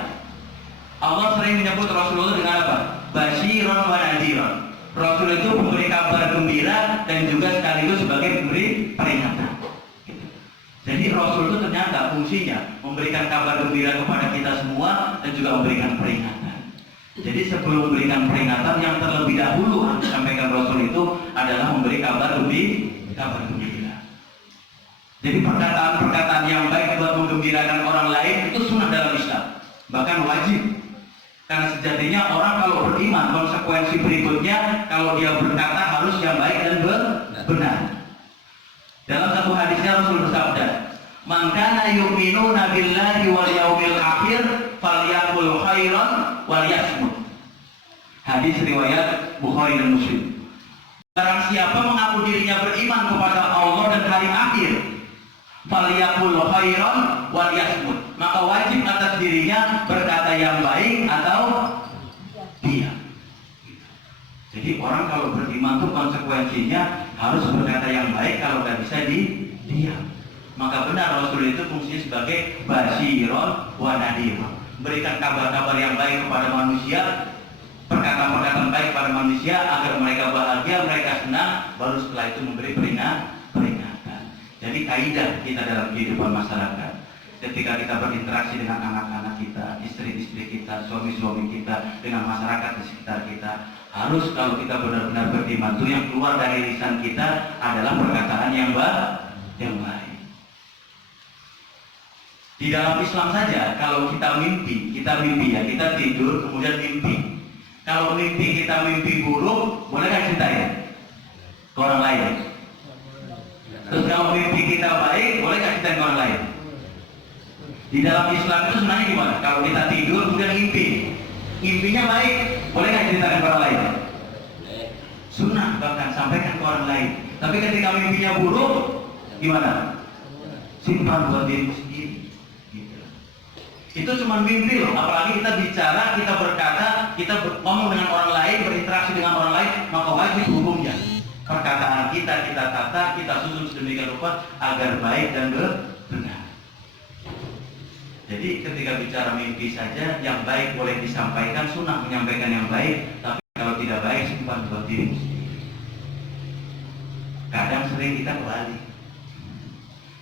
Allah sering menyebut Rasulullah dengan apa? Basyiron wa nadhiron. Rasul itu memberi kabar gembira dan juga sekaligus sebagai pemberi peringatan. Jadi Rasul itu ternyata fungsinya memberikan kabar gembira kepada kita semua dan juga memberikan peringatan. Jadi sebelum memberikan peringatan, yang terlebih dahulu harus disampaikan Rasul itu adalah memberi kabar gembira. Jadi perkataan-perkataan yang baik buat menggembirakan orang lain itu sunnah dalam Islam, bahkan wajib. Karena sejatinya orang kalau beriman, konsekuensi berikutnya kalau dia berkata harus yang baik dan benar. Dalam satu hadisnya Rasul bersabda, "Man kana yu'minuna billahi wal yaumil akhir falyaqul khairan wal yasmut." Hadis riwayat Bukhari dan Muslim. Barang siapa mengaku dirinya beriman kepada Allah dan hari akhir, falyaqul khairan wal yasmut, maka wajib atas dirinya berkata yang baik atau diam. Jadi orang kalau beriman itu konsekuensinya harus berkata yang baik, kalau nggak bisa diam. Maka benar Rasul itu fungsinya sebagai basyiron wa nadhiron, berikan kabar-kabar yang baik kepada manusia, perkataan-perkataan baik pada manusia agar mereka bahagia, mereka senang, baru setelah itu memberi peringatan. Jadi kaidah kita dalam kehidupan masyarakat, ketika kita berinteraksi dengan anak-anak kita, istri-istri kita, suami-suami kita, dengan masyarakat di sekitar kita, harus kalau kita benar-benar beriman itu yang keluar dari lisan kita adalah perkataan yang baik. Di dalam Islam saja, kalau kita mimpi ya, kita tidur kemudian mimpi. Kalau mimpi kita mimpi buruk, bolehkah ceritain ke orang lain? Terus kalau mimpi kita baik, bolehkah ceritain ke orang lain? Di dalam Islam itu sebenarnya gimana? Kalau kita tidur kemudian mimpinya baik, bolehkah ceritakan ke orang lain? Sunnah, bahkan sampaikan ke orang lain. Tapi ketika mimpinya buruk, gimana? Simpan buat dirimu sendiri. Gitu. Itu cuma mimpi loh. Apalagi kita bicara, kita berkata, kita ngomong dengan orang lain, berinteraksi dengan orang lain, maka wajib hukumnya. Perkataan kita tata, kita susun sedemikian rupa agar baik dan benar. Jadi ketika bicara mimpi saja, yang baik boleh disampaikan, sunnah menyampaikan yang baik, tapi kalau tidak baik simpan buat diri sendiri. Kadang sering kita kembali.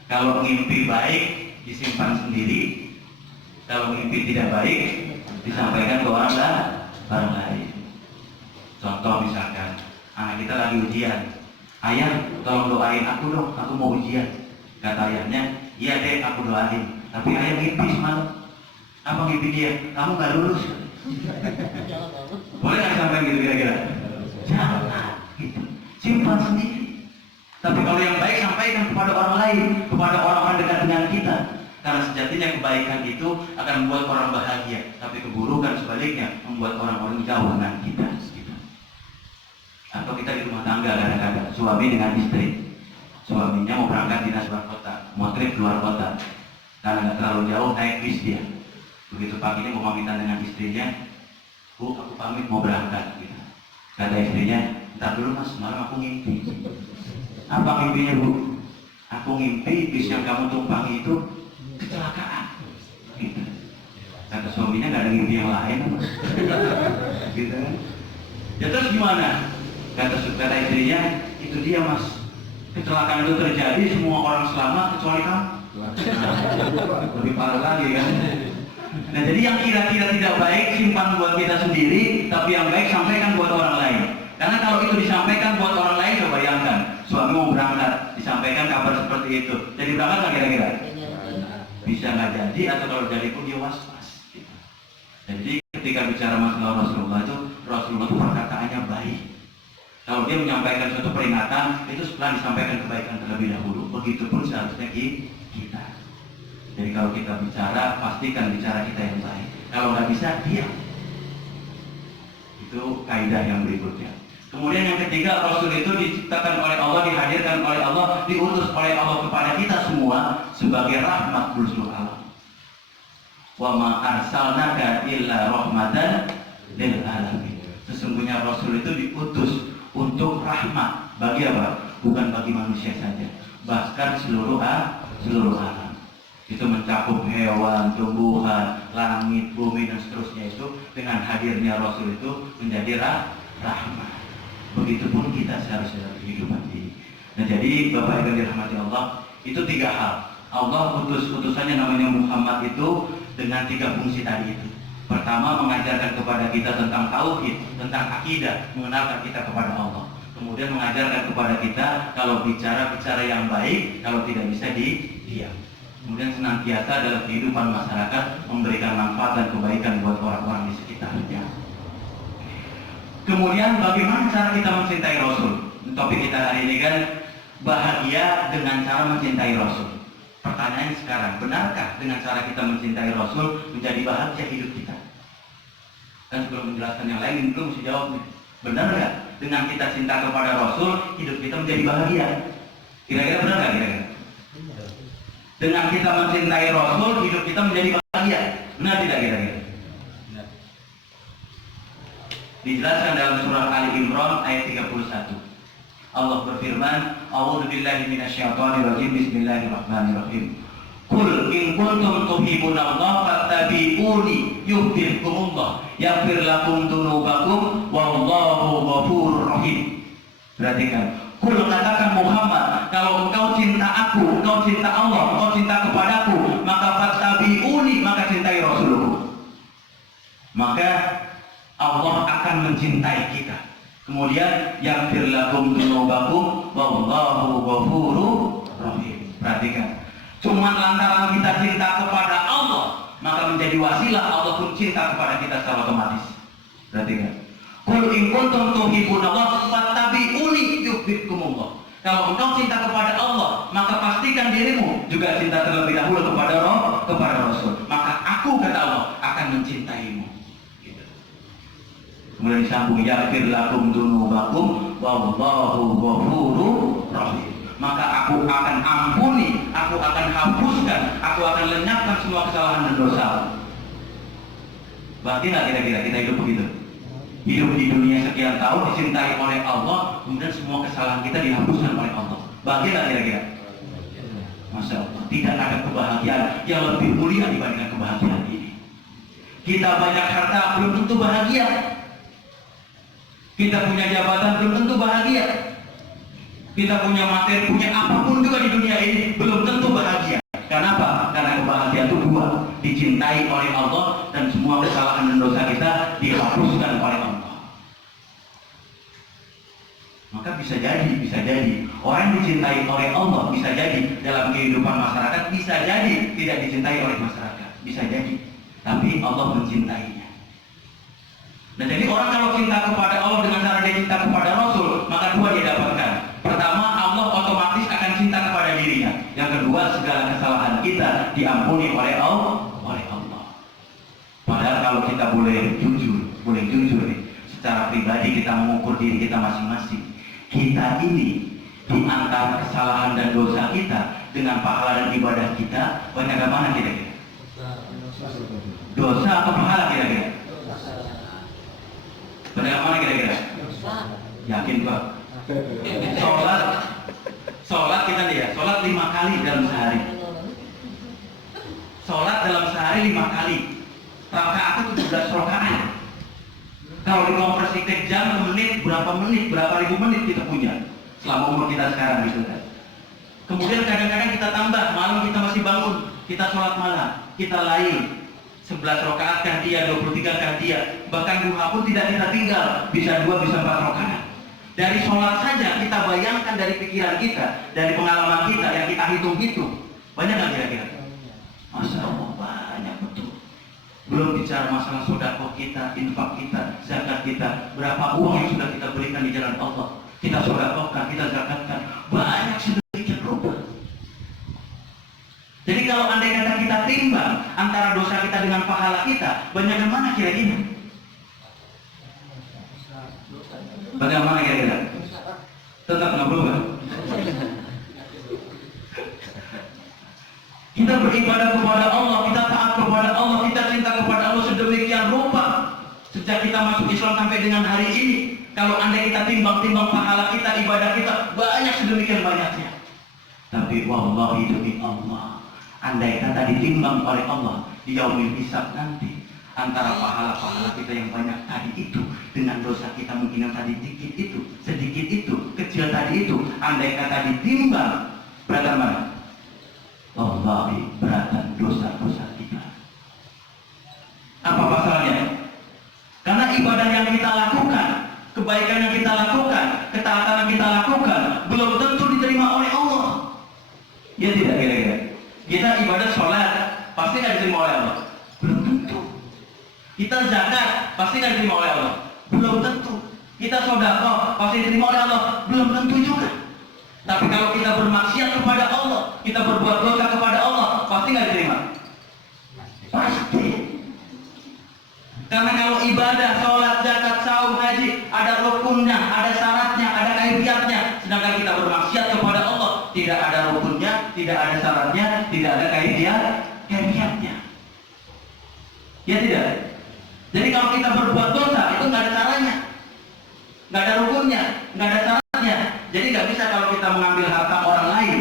Kalau mimpi baik disimpan sendiri, kalau mimpi tidak baik disampaikan ke orang lain. Contoh misalkan anak kita lagi ujian, ayah tolong doain aku dong, aku mau ujian. Kata ayahnya, iya deh aku doain. Tapi ayah mimpi semalam. Apa mimpi dia? Kamu gak lulus. Boleh nggak sampai gitu kira-kira? Jangan. Gitu. Simpan sendiri. Tapi kalau yang baik sampaikan kepada orang lain, kepada orang-orang dekat dengan kita. Karena sejatinya kebaikan itu akan membuat orang bahagia. Tapi keburukan sebaliknya membuat orang-orang jauh dengan kita. Atau kita di rumah tangga kadang-kadang suami dengan istri, suaminya mau berangkat dinas luar kota, mau trip luar kota, karena nggak terlalu jauh naik bis dia. Begitu paginya mau pamitan dengan istrinya, Bu, aku pamit mau berangkat. Gitu. Kata istrinya, ntar dulu mas, malam aku ngimpi. Apa mimpinya Bu? aku ngimpi bis yang kamu tumpangi itu kecelakaan. Gitu. Kata suaminya nggak ada ngimpi yang lain apa? Gitu kan? Ya terus gimana? Kata istrinya, itu dia mas, kecelakaan itu terjadi semua orang selamat kecuali kamu. Lebih parah lagi kan? Nah jadi yang kira-kira tidak baik simpan buat kita sendiri, tapi yang baik sampaikan buat orang lain. Karena kalau itu disampaikan buat orang lain, coba bayangkan, suami mau berangkat, disampaikan kabar seperti itu, jadi berangkat nggak kira-kira? Bisa nggak jadi, atau kalau jadi pun dia was-was. Gitu. Jadi ketika bicara masalah Rasulullah itu perkataannya baik. Kalau dia menyampaikan suatu peringatan, itu setelah disampaikan kebaikan terlebih dahulu. Begitupun seharusnya kita. Jadi kalau kita bicara, pastikan bicara kita yang baik. Kalau nggak bisa, diam. Itu kaidah yang berikutnya. Kemudian yang ketiga, Rasul itu diciptakan oleh Allah, dihadirkan oleh Allah, diutus oleh Allah kepada kita semua sebagai rahmat seluruh alam. Wa ma arsalnaka illa rahmatan lil alamin. Sesungguhnya Rasul itu diutus untuk rahmat bagi apa? Bukan bagi manusia saja, bahkan seluruh alam. Itu mencakup hewan, tumbuhan, langit, bumi dan seterusnya. Itu dengan hadirnya Rasul itu menjadi rahmat. Begitupun kita seharusnya dalam kehidupan ini. Nah jadi Bapak Ibu dirahmati Allah, itu tiga hal. Allah utusannya namanya Muhammad itu dengan tiga fungsi tadi itu. Pertama, mengajarkan kepada kita tentang tauhid, tentang akidah, mengenalkan kita kepada Allah. Kemudian mengajarkan kepada kita kalau bicara yang baik, kalau tidak bisa diam. Kemudian senantiasa dalam kehidupan masyarakat memberikan manfaat dan kebaikan buat orang-orang di sekitarnya. Kemudian bagaimana cara kita mencintai Rasul? Topik kita hari ini kan bahagia dengan cara mencintai Rasul. Pertanyaannya sekarang, benarkah dengan cara kita mencintai Rasul menjadi bahagia hidup kita? Dan sebelum menjelaskan yang lain, belum mesti jawab nih. Benar nggak? Dengan kita cinta kepada Rasul, hidup kita menjadi bahagia. Kira-kira benar nggak kira-kira? Dengan kita mencintai Rasul, hidup kita menjadi bahagia. Benar tidak kira-kira? Dijelaskan dalam surah Ali Imran ayat 31. Allah berfirman, A'udzu billahi minasyaitonir rajim. Bismillahirrahmanirrahim. Qul in kuntum tuhibbunallaha fattabi'uni yuhibbukumullah yaghfir lakum dzunubakum wallahu ghafurur rahim. Perhatikan. Qul, katakan Muhammad, kalau engkau cinta aku, engkau cinta Allah, engkau cinta kepadaku, maka fattabi'uni, maka cintai Rasulullah. Maka Allah akan mencintai kita. Kemudian yaghfir lakum dzunubakum wallahu ghafurur rahim. Perhatikan. Cuma lantaran kita cinta kepada Allah, maka menjadi wasilah Allah pun cinta kepada kita secara otomatis. Perhatikan. Qul in kuntum tuhibbunallaha fattabi'uni yuhibbukumullah. Kalau engkau cinta kepada Allah, maka pastikan dirimu juga cinta terlebih dahulu kepada Rasul. Maka aku, kata Allah, akan mencintaimu. Kemudian disambung, yaghfir lakum dzunubakum wallahu ghafurur rahim. Maka aku akan ampuni, aku akan hapuskan, aku akan lenyapkan semua kesalahan dan dosa. Berarti nggak kira-kira kita hidup begitu? Hidup di dunia sekian tahun dicintai oleh Allah, kemudian semua kesalahan kita dihapuskan oleh Allah. Bahagia nggak kira-kira? Masya Allah, tidak ada kebahagiaan yang lebih mulia dibandingkan kebahagiaan ini. Kita banyak harta belum tentu bahagia. Kita punya jabatan belum tentu bahagia. Kita punya materi, punya apapun juga di dunia ini belum tentu bahagia. Kenapa? Karena kebahagiaan itu dua, dicintai oleh Allah dan semua kesalahan dan dosa kita dihapuskan oleh Allah. Maka bisa jadi orang yang dicintai oleh Allah, bisa jadi dalam kehidupan masyarakat, bisa jadi tidak dicintai oleh masyarakat, bisa jadi. Tapi Allah mencintainya. Nah jadi orang kalau cinta kepada Allah dengan cara dia cinta kepada Rasul, maka dua dia dapatkan. Pertama, Allah otomatis akan cinta kepada dirinya. Yang kedua, segala kesalahan kita diampuni oleh Allah. Padahal kalau kita boleh jujur nih, secara pribadi kita mengukur diri kita masing-masing. Kita ini di antara kesalahan dan dosa kita dengan pahala dan ibadah kita banyak yang mana kira-kira? Dosa atau pahala kira-kira? Banyak yang mana kira-kira? Yakin Pak? Sholat kita nih ya, sholat 5 kali dalam sehari. Sholat dalam sehari 5 kali. Rakaatnya 17 rakaat. Kalau dikonversi ke jam, ke menit, berapa ribu menit kita punya selama umur kita sekarang gitu kan. Kemudian kadang-kadang kita tambah, malam kita masih bangun, kita sholat malam, kita lain 11 rakaat gantian, 23 gantian, bahkan duha pun tidak kita tinggal, bisa 2, bisa 4 rakaat. Dari sholat saja kita bayangkan, dari pikiran kita, dari pengalaman kita yang kita hitung-hitung, banyak nggak kira-kira? Masya Allah, banyak betul. Belum bicara masalah sedekah kita, infak kita, zakat kita, berapa uang yang sudah kita berikan di jalan Allah, kita sedekahkan, kita zakatkan, banyak sedemikian rupa. Jadi kalau andai kata kita timbang antara dosa kita dengan pahala kita, banyak yang mana kira-kira? Bagaimana kira-kira? Tetap nggak berubah. Kita beribadah kepada Allah, kita taat kepada Allah, kita cinta kepada Allah sedemikian rupa. Sejak kita masuk Islam sampai dengan hari ini, kalau andai kita timbang-timbang pahala kita, ibadah kita, banyak sedemikian banyaknya. Tapi wallahi demi Allah, andai kata ditimbang oleh Allah di yaumil hisab nanti, antara pahala-pahala kita yang banyak tadi itu dengan dosa kita mungkin yang tadi dikit itu, sedikit itu, kecil tadi itu, andai kata ditimbang, beratan mana? Wallahi beratan dosa-dosa kita. Apa pasalnya? Karena ibadah yang kita lakukan, kebaikan yang kita lakukan, ketaatan yang kita lakukan, belum tentu diterima oleh Allah. Ya tidak kira-kira? Kita ibadah sholat, pasti nggak diterima oleh Allah? Belum tentu. Kita zakat, pasti nggak diterima oleh Allah? Belum tentu. Kita sedekah, pasti diterima oleh Allah? Belum tentu juga. Tapi kalau kita bermaksiat kepada Allah, kita berbuat dosa kepada Allah, pasti nggak diterima? Pasti. Karena kalau ibadah, sholat, zakat, saum, haji, ada rukunnya, ada syaratnya, ada kaifiatnya. Sedangkan kita bermaksiat kepada Allah, tidak ada rukunnya, tidak ada syaratnya, tidak ada kaifiatnya. Ya tidak? Jadi kalau kita berbuat dosa, itu nggak ada caranya, nggak ada rukunnya, nggak ada syaratnya. Jadi nggak bisa kalau kita mengambil harta orang lain,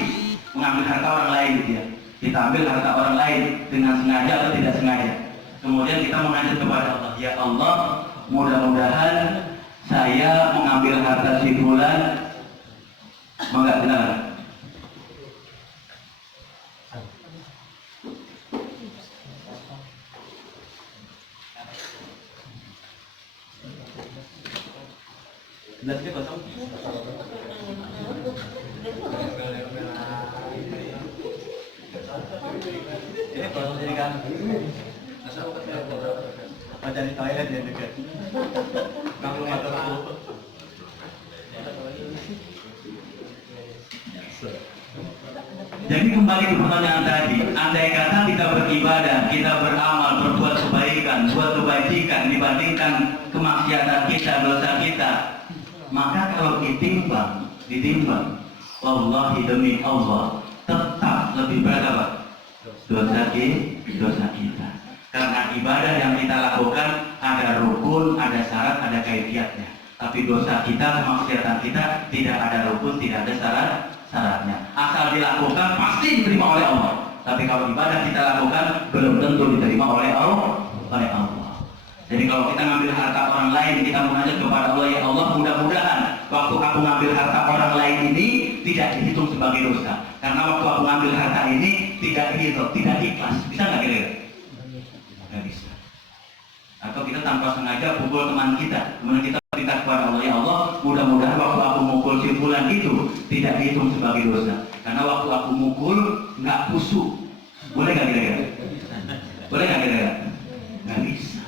gitu ya. Kita ambil harta orang lain dengan sengaja atau tidak sengaja. Kemudian kita mengajak kepada Allah, ya Allah, mudah-mudahan saya mengambil harta si fulan, enggak benar. Ini kalau jadi kan cari toilet yang dekat. Kamu motor aku. Jadi kembali ke pertanyaan tadi, andai kata kita beribadah, kita beramal, berbuat kebaikan, buat kebajikan dibandingkan kemaksiatan kita, dosa kita, maka kalau ditimbang, wallahi demi Allah, tetap lebih berat apa? Dosa kita. Karena ibadah yang kita lakukan ada rukun, ada syarat, ada kaifiatnya. Tapi dosa kita, kemaksiatan kita tidak ada rukun, tidak ada syaratnya. Asal dilakukan pasti diterima oleh Allah. Tapi kalau ibadah kita lakukan belum tentu diterima oleh Allah. Jadi kalau kita ngambil harta orang lain, kita mengajak kepada Allah, ya Allah, mudah-mudahan waktu aku ngambil harta orang lain ini tidak dihitung sebagai dosa. Karena waktu aku ngambil harta ini tidak ikhlas. Bisa nggak kira-kira? Nggak bisa. Atau kita tanpa sengaja pukul teman kita, kemudian kita minta kepada Allah, ya Allah, mudah-mudahan waktu aku mukul si fulan itu tidak dihitung sebagai dosa. Karena waktu aku mukul nggak kusuk. Boleh nggak kira-kira? Boleh nggak kira-kira? Nggak bisa.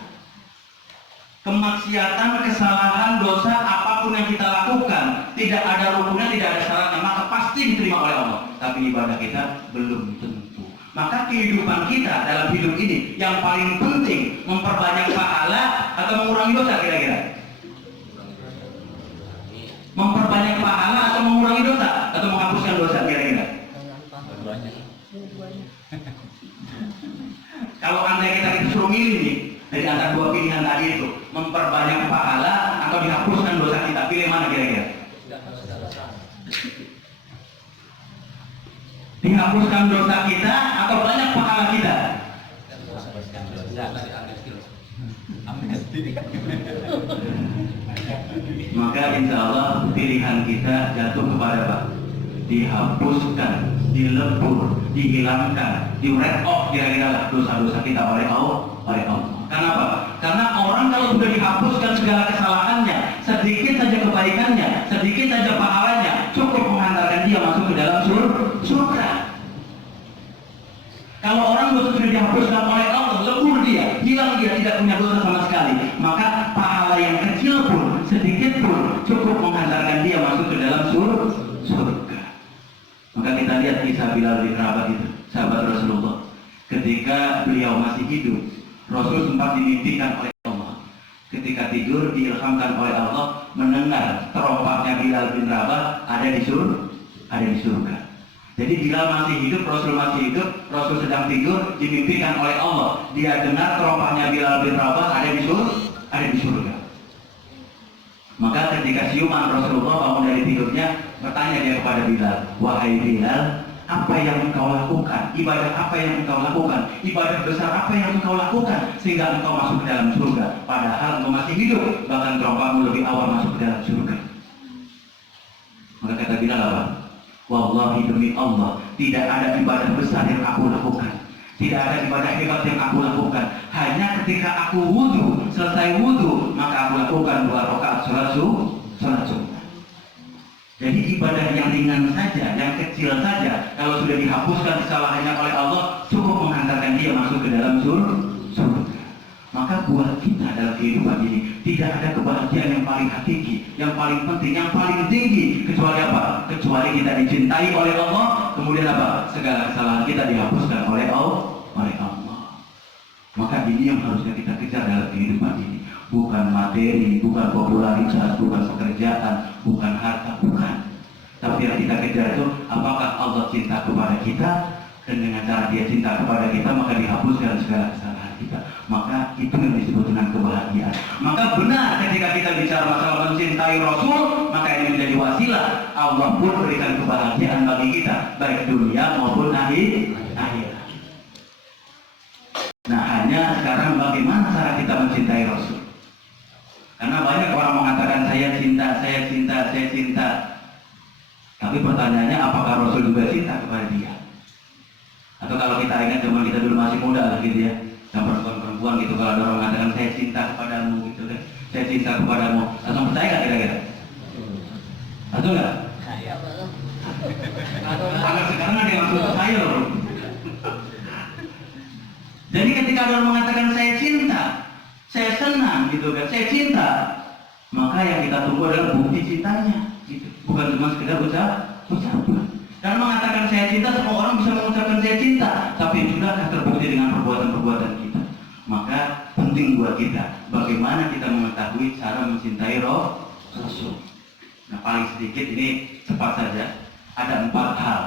Kemaksiatan, kesalahan, dosa, apapun yang kita lakukan, tidak ada rukunnya, tidak ada syaratnya, maka pasti diterima oleh Allah. Tapi ibadah kita belum tentu. Maka kehidupan kita dalam hidup ini yang paling penting memperbanyak pahala atau mengurangi dosa kira-kira? Memperbanyak pahala atau mengurangi dosa atau menghapuskan dosa kira-kira? Kalau andai kita disuruh milih nih dari antara dua pilihan tadi itu, memperbanyak pahala atau dihapuskan dosa kita, pilih mana kira-kira? Dihapuskan dosa kita atau banyak pahala kita? Maka insya Allah pilihan kita jatuh kepada apa? Dihapuskan, dilebur, dihilangkan, di write off kira-kira dosa-dosa kita oleh Allah. Kenapa? Karena orang kalau sudah dihapuskan segala kesalahannya, sedikit saja kebaikannya, sedikit saja pahalanya, cukup menghantarkan dia masuk ke dalam surga. Kalau orang dosa sudah dihapuskan oleh Allah, lebur dia, hilang dia, tidak punya dosa sama sekali, maka pahala yang kecil pun, sedikit pun, cukup menghantarkan dia masuk ke dalam surga. Maka kita lihat kisah Bilal bin Rabah itu, sahabat Rasulullah. Ketika beliau masih hidup, Rasul sempat dimimpikan oleh Allah. Ketika tidur diilhamkan oleh Allah mendengar teropaknya Bilal bin Rabah ada di surga. Jadi Bilal masih hidup, Rasul masih hidup, Rasul sedang tidur, dimimpikan oleh Allah. Dia dengar teropaknya Bilal bin Rabah ada di surga. Maka ketika siuman Rasulullah bangun dari tidurnya, bertanya dia kepada Bilal, "Wahai Bilal, apa yang engkau lakukan? Ibadah apa yang engkau lakukan? Ibadah besar apa yang engkau lakukan sehingga engkau masuk ke dalam surga? Padahal engkau masih hidup, bahkan teropakmu lebih awal masuk ke dalam surga." Maka kata Bilal apa? "Wallahi demi Allah, tidak ada ibadah besar yang aku lakukan. Tidak ada ibadah hebat yang aku lakukan. Hanya ketika aku wudhu, selesai wudhu, maka aku lakukan 2 rakaat sholat sunnah. Jadi ibadah yang ringan saja, yang kecil saja, kalau sudah dihapuskan kesalahannya oleh Allah, cukup menghantarkan dia masuk ke dalam surga. Maka buat kita dalam kehidupan ini tidak ada kebahagiaan yang paling hakiki, yang paling penting, yang paling tinggi kecuali apa? Kecuali kita dicintai oleh Allah, kemudian apa? Segala kesalahan kita dihapuskan oleh Allah. Maka ini yang harusnya kita kejar dalam kehidupan ini. Bukan materi, bukan popularitas, bukan pekerjaan, bukan harta, bukan. Tapi yang kita kejar itu apakah Allah cinta kepada kita, dan dengan cara dia cinta kepada kita maka dihapuskan segala kesalahan kita. Maka itu yang disebut dengan kebahagiaan. Maka benar ketika kita bicara masalah mencintai Rasul, maka ini menjadi wasilah Allah pun berikan kebahagiaan bagi kita, baik dunia maupun akhirat. Nah, hanya sekarang bagaimana cara kita mencintai Rasul? Karena banyak orang mengatakan saya cinta. Tapi pertanyaannya apakah Rasul juga cinta kepada dia? Atau kalau kita ingat zaman kita dulu masih muda lah gitu ya, yang perempuan gitu, kalau ada orang mengatakan saya cinta kepadamu gitu kan, saya cinta kepadamu, langsung percaya nggak kira-kira? Atau nggak? Kalau sekarang ada yang langsung percaya loh. Jadi ketika ada orang mengatakan saya cinta, saya senang gitu kan, saya cinta, maka yang kita tunggu adalah bukti cintanya gitu. Bukan cuma sekedar ucapan. Karena mengatakan saya cinta, semua orang bisa mengucapkan saya cinta, tapi sudahkah terbukti dengan perbuatan-perbuatan kita? Maka penting buat kita bagaimana kita mengetahui cara mencintai Rasul. Nah, paling sedikit ini cepat saja, ada 4 hal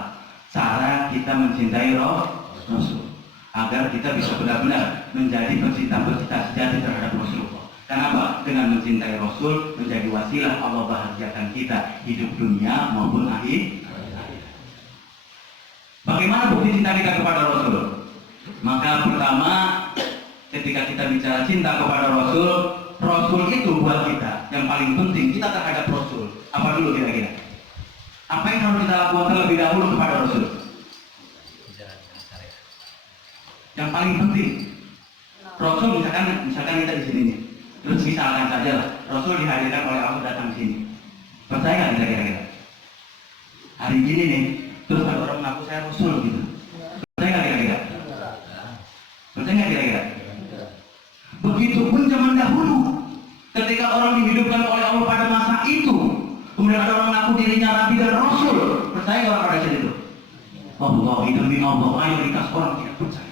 cara kita mencintai Rasul agar kita bisa benar-benar menjadi pecinta-pecinta sejati terhadap Rasulullah. Kenapa? Dengan mencintai Rasul menjadi wasilah Allah bahagiakan kita hidup dunia maupun akhir. Bagaimana bukti cinta kita kepada Rasul? Maka pertama, ketika kita bicara cinta kepada Rasul, Rasul itu buat kita yang paling penting, kita terhadap Rasul. Apa dulu kira-kira? Apa yang harus kita lakukan terlebih dahulu kepada Rasul? Yang paling penting, Rasul misalkan kita di sini nih, terus misalkan saja lah, Rasul dihadirkan oleh Allah datang di sini. Percaya nggak kira-kira? Hari ini nih, terus ada orang mengaku saya Rasul gitu. Percaya nggak kira-kira? Percaya nggak kira-kira? Begitupun zaman dahulu, ketika orang dihidupkan oleh Allah pada masa itu, kemudian ada orang mengaku dirinya Nabi dan Rasul, percaya nggak orang pada saat itu? Allah demi Allah, mayoritas orang tidak percaya.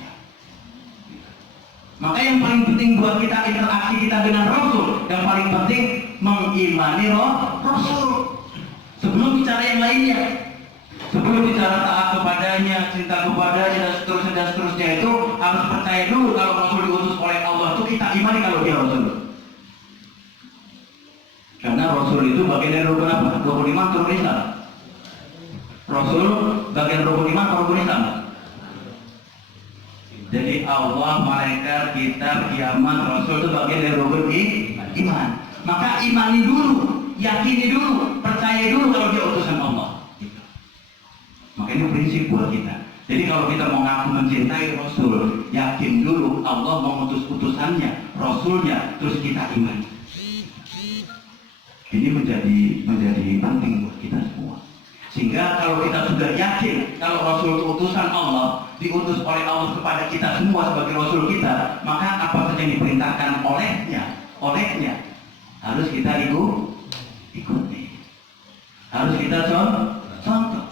Maka yang paling penting buat kita interaksi kita dengan Rasul, yang paling penting mengimani Rasul. Sebelum bicara yang lainnya, sebelum bicara taat kepadanya, cinta kepadanya dan seterusnya itu harus percaya dulu kalau Rasul diutus oleh Allah itu kita imani kalau dia Rasul. Karena Rasul itu bagian dari rukun apa? Rukun iman turun Islam. Rasul bagian rukun iman atau rukun Islam? Jadi Allah, malaikat, kitab, kiamat, Rasul itu bagian dari rukun iman. Maka imani dulu, yakini dulu, percaya dulu kalau dia utusan Allah. Gitu. Maka ini prinsip buat kita. Jadi kalau kita mau ngaku mencintai Rasul, yakin dulu Allah mengutus utusannya, Rasulnya, terus kita iman. Ini menjadi penting buat kita semua. Sehingga kalau kita sudah yakin kalau Rasul itu utusan Allah, diutus oleh Allah kepada kita semua sebagai Rasul kita, maka apa saja yang diperintahkan olehnya harus kita ikuti. Harus kita contoh.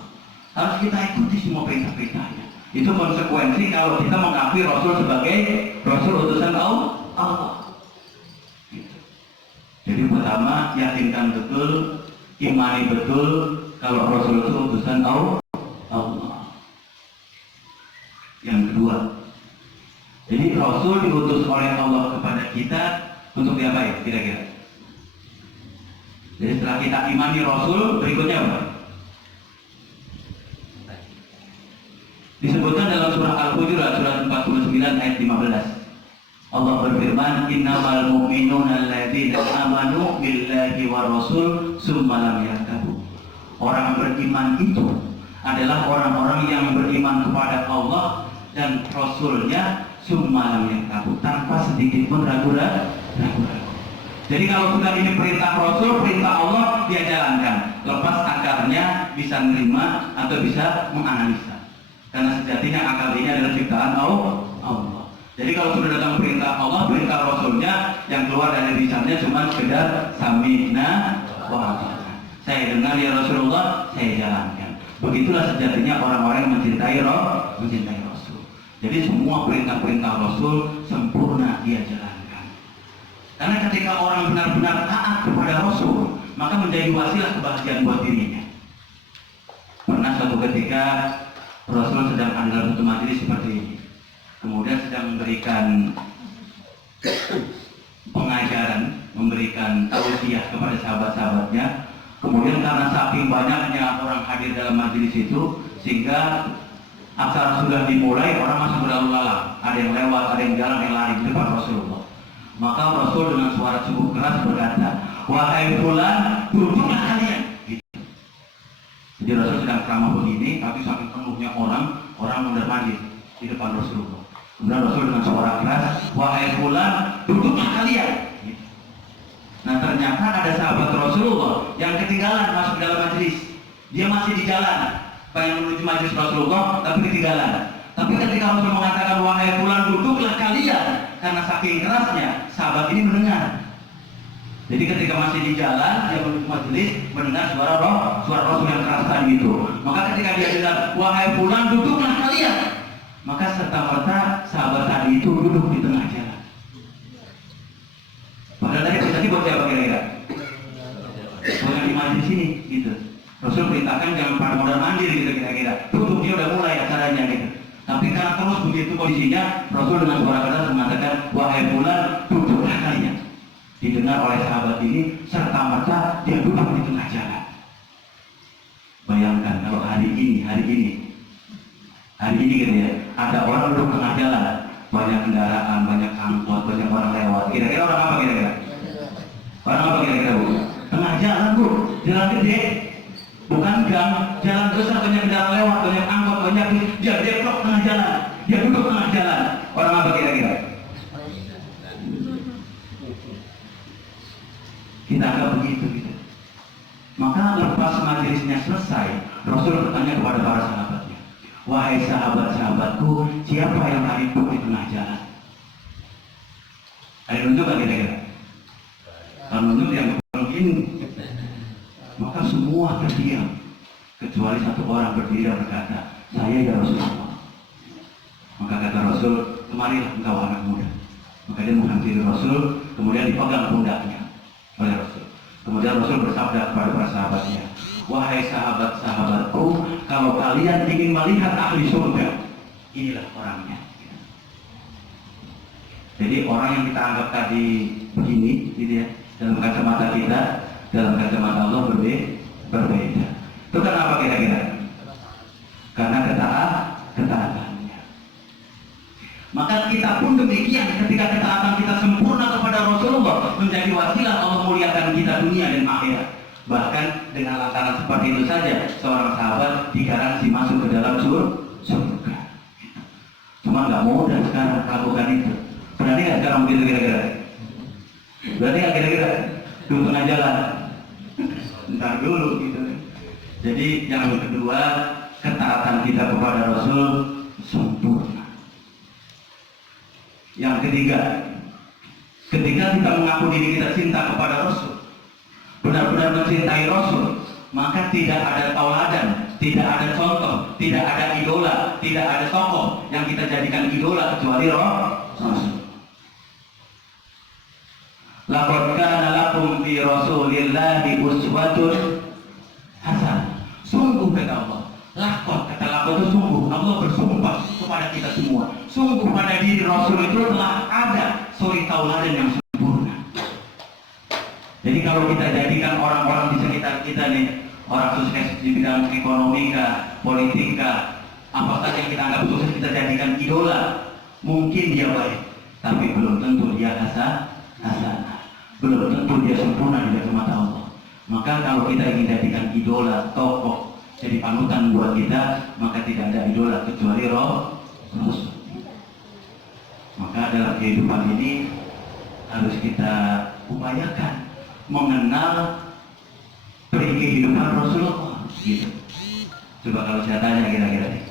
Harus kita ikuti semua perintah-perintahnya. Itu konsekuensi kalau kita mengakui Rasul sebagai Rasul utusan Allah. Gitu. Jadi pertama, yakinkan betul, imani betul kalau Rasul itu utusan Allah. Yang kedua, jadi Rasul diutus oleh Allah kepada kita untuk diapain kira-kira? Jadi setelah kita imani Rasul, berikutnya apa? Disebutkan dalam surah Al-Hujurat surat 49 ayat 15. Allah berfirman, "Innamal mu'minuna alladzina amanu billahi wa rasul tsumma lam yartabu." Orang beriman itu adalah orang-orang yang beriman kepada Allah dan Rasulnya tsumma lam yartabu, tanpa sedikit pun ragu-ragu. Jadi kalau sudah ini perintah Rasul, perintah Allah, dia jalankan. Lepas akarnya bisa menerima atau bisa menganalisa. Karena sejatinya akal ini adalah ciptaan Allah. Jadi kalau sudah datang perintah Allah, perintah Rasulnya, yang keluar dari lisannya cuma sekedar sami'na wa ata'na. Saya dengar ya Rasulullah, saya jalankan. Begitulah sejatinya orang-orang yang mencintai Rasul. Jadi semua perintah-perintah Rasul sempurna dia jalankan. Karena ketika orang benar-benar taat kepada Rasul, maka menjadi wasilah kebahagiaan buat dirinya. Pernah suatu ketika Rasul sedang ada dalam satu majelis seperti ini, kemudian sedang memberikan pengajaran, memberikan tausiah kepada sahabat-sahabatnya. Kemudian karena saking banyaknya orang hadir dalam majelis itu, sehingga acara sudah dimulai, orang masih berlalu lalang, ada yang lewat, ada yang jalan, yang lari di depan Rasulullah. Maka Rasul dengan suara cukup keras berkata, "Wahai fulan, duduklah kalian." Jadi Rasul sedang ceramah begini, tapi saking penuhnya orang mondar-mandir di depan Rasulullah. Kemudian Rasul dengan suara keras, "Wahai fulan, duduklah kalian." Nah ternyata ada sahabat Rasulullah yang ketinggalan masuk dalam majelis. Dia masih di jalan, pengen menuju majelis Rasulullah, tapi ketinggalan. Tapi ketika Rasul mengatakan, "Wahai fulan, duduklah kalian," karena saking kerasnya, sahabat ini mendengar. Jadi ketika masih di jalan, dia menuju majelis, mendengar suara Rasul yang keras tadi itu. Maka ketika dia bilang, "Wahai fulan, duduklah kalian," maka serta-merta sahabat tadi itu duduk di tengah jalan. Padahal tadi buat siapa kira-kira? Buat yang di majelis sini, gitu. Rasul perintahkan jangan pada mondar-mandir gitu kira-kira. Duduk, dia udah mulai acaranya gitu. Tapi karena terus begitu kondisinya, Rasul dengan suara keras mengatakan, "Wahai fulan, duduklah kalian." Didengar oleh sahabat ini, serta merta dia duduk di tengah jalan. Bayangkan kalau hari ini gitu ya, ada orang duduk tengah jalan, banyak kendaraan, banyak angkot, banyak orang lewat. Kira-kira orang apa kira-kira? Orang apa kira-kira Bu? Tengah jalan Bu, jalan gede, bukan gang, jalan besar, banyak kendaraan lewat, banyak angkot, banyak, dia deplok tengah jalan, dia duduk tengah jalan. Orang apa kira-kira? Kita anggap begitu gitu. Maka lepas majelisnya selesai, Rasul bertanya kepada para sahabatnya, "Wahai sahabat-sahabatku, siapa yang tadi duduk di tengah jalan?" Ada yang nunjuk kira-kira? Kalau nunjuk yang ini, maka semua terdiam, kecuali satu orang berdiri dan berkata, "Saya ya Rasulullah." Maka kata Rasul, "Kemarilah engkau anak muda." Maka dia menghampiri Rasul, kemudian dipegang pundaknya oleh Rasul. Kemudian Rasul bersabda kepada para sahabatnya, "Wahai sahabat-sahabatku, kalau kalian ingin melihat ahli surga, inilah orangnya." Jadi orang yang kita anggap tadi begini, gitu ya, dalam kacamata kita, dalam kacamata Allah berbeda. Itu kan apa kira-kira? karena ketaatannya. Maka kita pun demikian, ketika ketaatan kita sempurna kepada Rasulullah, menjadi wasilah Allah muliakan kita dunia dan akhirat. Bahkan dengan lantaran seperti itu saja, seorang sahabat digaransi masuk ke dalam surga. Cuma nggak mudah sekarang lakukan itu. Berani nggak sekarang begitu kira-kira? Berani nggak kira-kira? Di tengah jalan? Ntar dulu gitu. Jadi yang kedua, ketaatan kita kepada Rasul sempurna. Yang ketiga, ketika kita mengaku diri kita cinta kepada Rasul, benar-benar mencintai Rasul, maka tidak ada tauladan, tidak ada contoh, tidak ada idola, tidak ada tokoh yang kita jadikan idola kecuali Rasul. Laqad kana lakum fi Rasulillahi uswatun hasanah. Sungguh kata Allah, lakon, kata lakon itu sungguh. Allah bersumpah kepada kita semua, sungguh pada diri Rasul itu telah ada suri tauladan yang sempurna. Jadi kalau kita jadikan orang-orang di sekitar kita nih, orang sukses di bidang ekonomika, politika, apa saja yang kita anggap sukses kita jadikan idola, mungkin dia baik, tapi belum tentu dia hasanah, belum tentu dia sempurna di mata Allah. Maka kalau kita ingin jadikan idola, tokoh, jadi panutan buat kita, maka tidak ada idola kecuali Rasul. Maka dalam kehidupan ini harus kita upayakan mengenal peri kehidupan Rasulullah gitu. Coba kalau saya tanya kira-kira nih,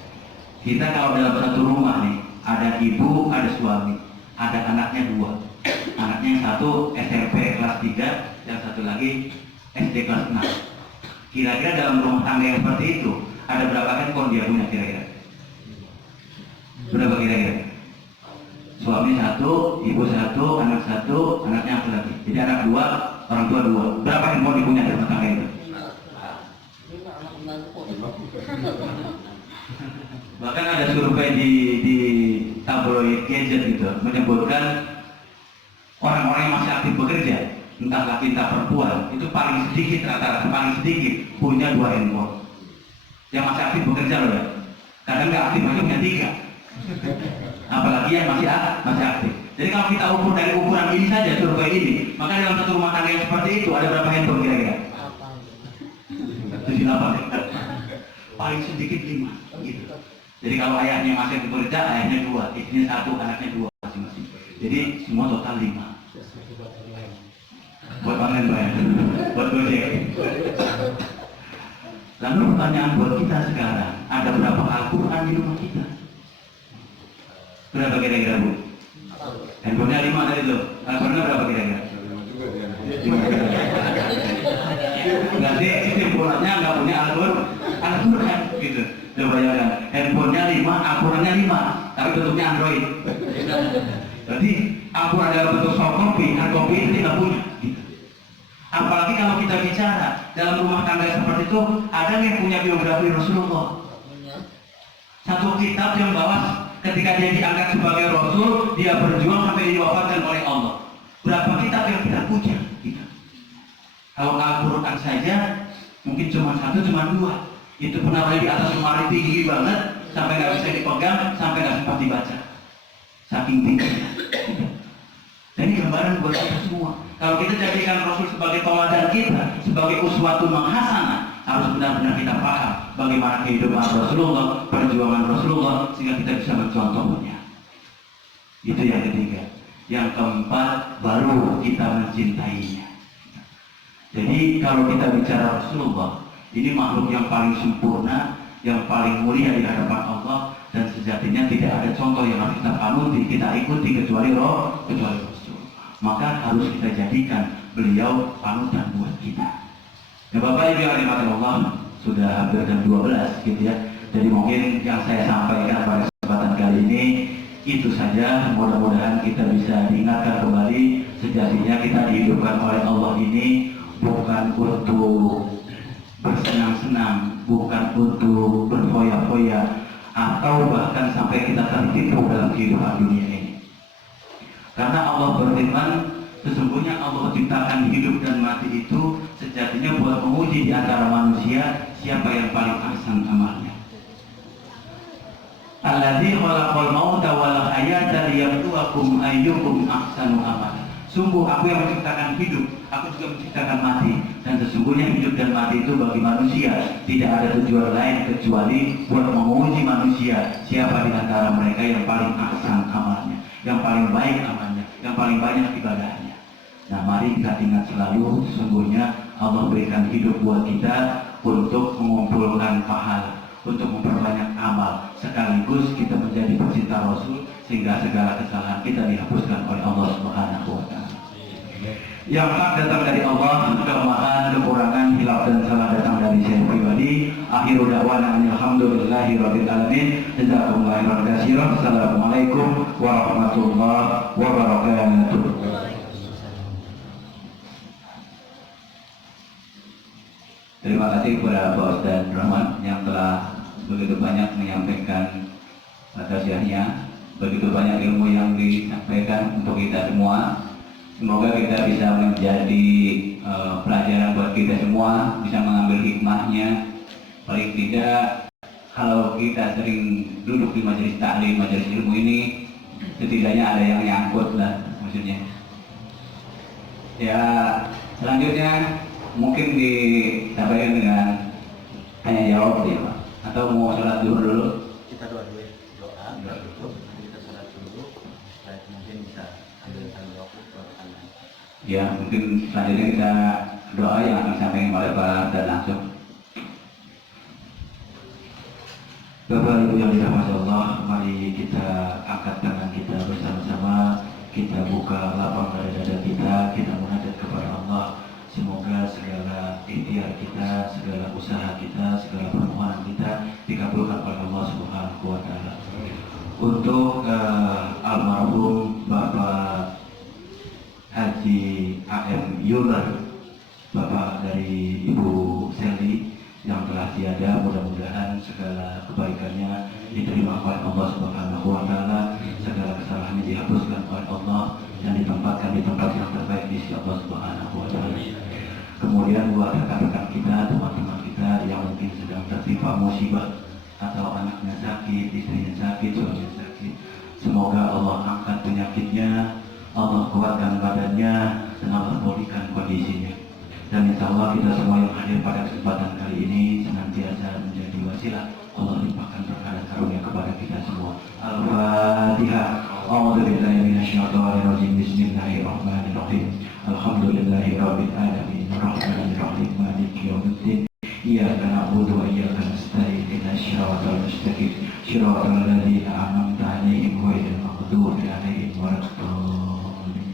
kita kalau dalam satu rumah nih, ada ibu, ada suami, ada anaknya dua. Anaknya yang satu SMP kelas 3, yang satu lagi SD kelas 6. Kira-kira dalam rumah tangga yang seperti itu, ada berapa handphone dia punya kira-kira? Berapa kira-kira? Suami satu, ibu satu, anaknya satu lagi. Jadi anak dua, orang tua dua. Berapa handphone dipunya di rumah tangga itu? Bahkan ada survei di tabloid gadget gitu menyebutkan orang-orang yang masih aktif bekerja, entah laki entah perempuan, itu paling sedikit, rata-rata paling sedikit punya 2 handphone. Yang masih aktif bekerja loh ya. Kadang nggak aktif aja punya 3. Apalagi yang masih aktif. Jadi kalau kita ukur dari ukuran ini saja survei ini, maka dalam satu rumah tangga yang seperti itu ada berapa handphone kira-kira? 7-8. Paling sedikit 5 gitu. Jadi kalau ayahnya masih bekerja, ayahnya 2, istrinya 1, anaknya 2 masing-masing. Jadi semua total 5. Buat online bayar, buat Gojek. Lalu pertanyaan buat kita sekarang, ada berapa Al-Quran di rumah kita? Berapa kira-kira Bu? Handphonenya 5 tadi tuh. Al-Qurannya berapa kira-kira? Berarti kesimpulannya nggak punya Al-Quran gitu. Coba bayangkan, handphonenya 5, Al-Qurannya 5, tapi bentuknya Android. Berarti Al-Quran dalam bentuk soft copy, hard copy itu tidak punya. Gitu. Apalagi kalau kita bicara dalam rumah tangga seperti itu, ada yang punya biografi Rasulullah. Satu kitab yang bahwa ketika dia diangkat sebagai Rasul, dia berjuang sampai diwafatkan oleh Allah. Berapa kitab yang kita punya? Gitu. Kalau Al-Quran saja mungkin cuma 1, cuma 2. Itu pernah di atas lemari tinggi banget, sampai nggak bisa dipegang, sampai nggak sempat dibaca. Saking tingginya. Dan ini gambaran buat kita semua. Kalau kita jadikan Rasul sebagai tauladan kita, sebagai uswatun hasanah, harus benar-benar kita paham bagaimana kehidupan Rasulullah, perjuangan Rasulullah, sehingga kita bisa mencontohnya. Itu yang ketiga. Yang keempat, baru kita mencintainya. Jadi kalau kita bicara Rasulullah, ini makhluk yang paling sempurna, yang paling mulia di hadapan Allah, dan sejatinya tidak ada contoh yang harus kita panuti, kita ikuti kecuali Rasul. Maka harus kita jadikan beliau panutan buat kita. Ya Bapak Ibu yang dirahmati Allah, sudah hampir jam 12 gitu ya. Jadi mungkin yang saya sampaikan pada kesempatan kali ini itu saja. Mudah-mudahan kita bisa diingatkan kembali sejatinya kita dihidupkan oleh Allah ini bukan untuk bersenang-senang, bukan untuk berfoya-foya, atau bahkan sampai kita tertipu dalam kehidupan dunia ini. Karena Allah berfirman, sesungguhnya Allah ciptakan hidup dan mati itu sejatinya buat menguji di antara manusia siapa yang paling ahsan amalnya. Alladzi khalaqal mauta wal hayata liyabluwakum ayyukum ahsanu amala. Sungguh aku yang menciptakan hidup, aku juga menciptakan mati. Dan sesungguhnya hidup dan mati itu bagi manusia tidak ada tujuan lain kecuali buat menguji manusia siapa di antara mereka yang paling ahsan amalnya, yang paling baik amalnya, yang paling banyak ibadahnya. Nah, mari kita ingat selalu sesungguhnya Allah berikan hidup buat kita untuk mengumpulkan pahala, untuk memperbanyak amal, sekaligus kita menjadi pecinta Rasul sehingga segala kesalahan kita dihapuskan oleh Allah Subhanahu wa Ta'ala. Yang hak datang dari Allah, kelemahan, kekurangan, hilaf dan salah datang dari saya pribadi. Akhiru da'wana alhamdulillahi rabbil alamin. Jazakumullahu khairan katsiran. Assalamualaikum warahmatullahi wabarakatuh. Terima kasih kepada Pak Ustaz Rahman yang telah begitu banyak menyampaikan tausiahnya, begitu banyak ilmu yang disampaikan untuk kita semua. Semoga kita bisa menjadi pelajaran buat kita semua, bisa mengambil hikmahnya. Paling tidak, kalau kita sering duduk di majelis taklim, majelis ilmu ini, setidaknya ada yang nyangkut lah maksudnya. Ya, selanjutnya mungkin disampaikan dengan tanya jawab ya Pak, atau mau sholat dulu? Kita doa dulu, doa dulu, kita sholat dulu, mungkin bisa ambil tanggung jawab. Ya, mungkin selanjutnya kita doa yang akan disampaikan oleh Pak dan langsung. Bapak Ibu yang dirahmati Allah, mari kita angkat tangan kita bersama-sama, kita buka lapang dada kita munajat kepada Allah. Semoga segala ikhtiar kita, segala usaha kita, segala permohonan kita dikabulkan oleh Allah Subhanahu wa Ta'ala. Untuk almarhum Bapak Haji A.M. Yular, Bapak dari Ibu Seli yang telah tiada, mudah-mudahan segala kebaikannya diterima oleh Allah Subhanahu wa Ta'ala, segala kesalahannya dihapuskan oleh Allah dan ditempatkan di tempat yang terbaik di sisi Allah Subhanahu wa Ta'ala. Kemudian buat rekan-rekan kita, teman-teman kita yang mungkin sedang tertimpa musibah atau anaknya sakit, istrinya sakit, suaminya sakit, semoga Allah angkat penyakitnya, Allah kuatkan badannya, dan Allah pulihkan kondisinya. Dan insya Allah kita semua yang hadir pada kesempatan kali ini senantiasa menjadi wasilah Allah limpahkan berkah karunia kepada kita semua. Al-Fatihah. A'udzubillahi minasyaitonir rajim. Bismillahirrahmanirrahim. Alhamdulillahirabbil alamin. Arrahmanirrahim. Maliki yaumiddin. Iyyaka na'budu wa iyyaka nasta'in. Ihdinas siratal mustaqim. Shiratal ladzina an'amta 'alaihim ghairil maghdubi 'alaihim waladdallin.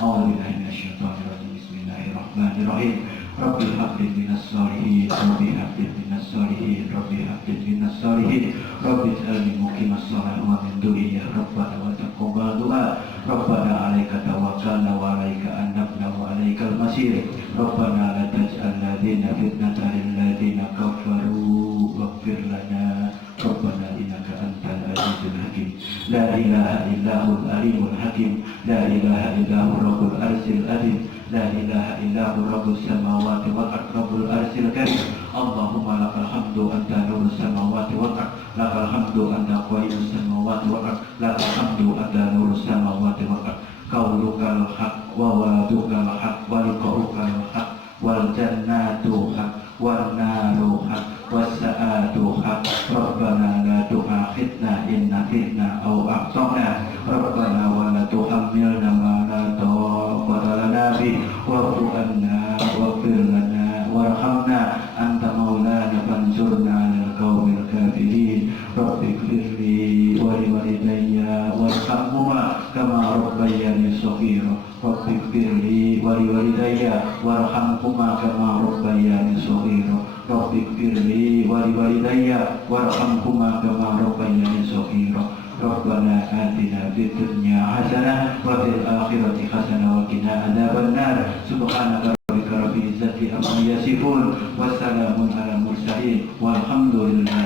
A'udzubillahi minasyaitonir rajim. Bismillahirrahmanirrahim. Rabbil habli minas shalihin, Rabbil habli minas shalihin, Rabbil habli minas shalihin, Rabbil ij'alni muqimas shalah wa min dzurriyyah Rabbana wa taqabbal du'a. Rabbana 'alaika tawakkalna wa 'alaika anabna wa 'alaikal masir. Rabbana la taj'alna fitnatan lil ladzina kafaru waghfir lana Rabbana innaka antal azizul hakim. La ilaha illahul alimul hakim. La ilaha illahu rabbul arsil azim. La ilaha illahu rabbus samawati wal ard rabbul arsil karim. Allahumma lakal hamdu anta nurus samawati wal ard. Lakal hamdu anta qayyumus samawati wal ard. Lakal hamdu anta nurus samawati wal ard. Qaulukal haq wa wa'dukal haq wa liqa'ukal haq wal jannatu haq wal naru haq was sa'atu haq. Rabbana la tu'akhidna in nasina aw akhtana. Rabbana wa la tuhammilna ma la taqata lana bih wa'fu anna waghfir lana warhamna anta maulana fansurna 'alal qaumil kafirin. Rabbighfirli wa liwalidayya warhamhuma kama rabbayani shaghira. Rabbighfirli wa liwalidayya warhamhuma kama rabbayani shaghira. Rabbighfirli wa liwalidayya warhamhuma kama rabbayani shaghira. Rabbana atina fid dunya hasanah wa fil akhirati hasanah wa qina adzabannar. Subhanaka rabbika rabbil izzati amma yasifun wa salamun alal mursalin walhamdulillahi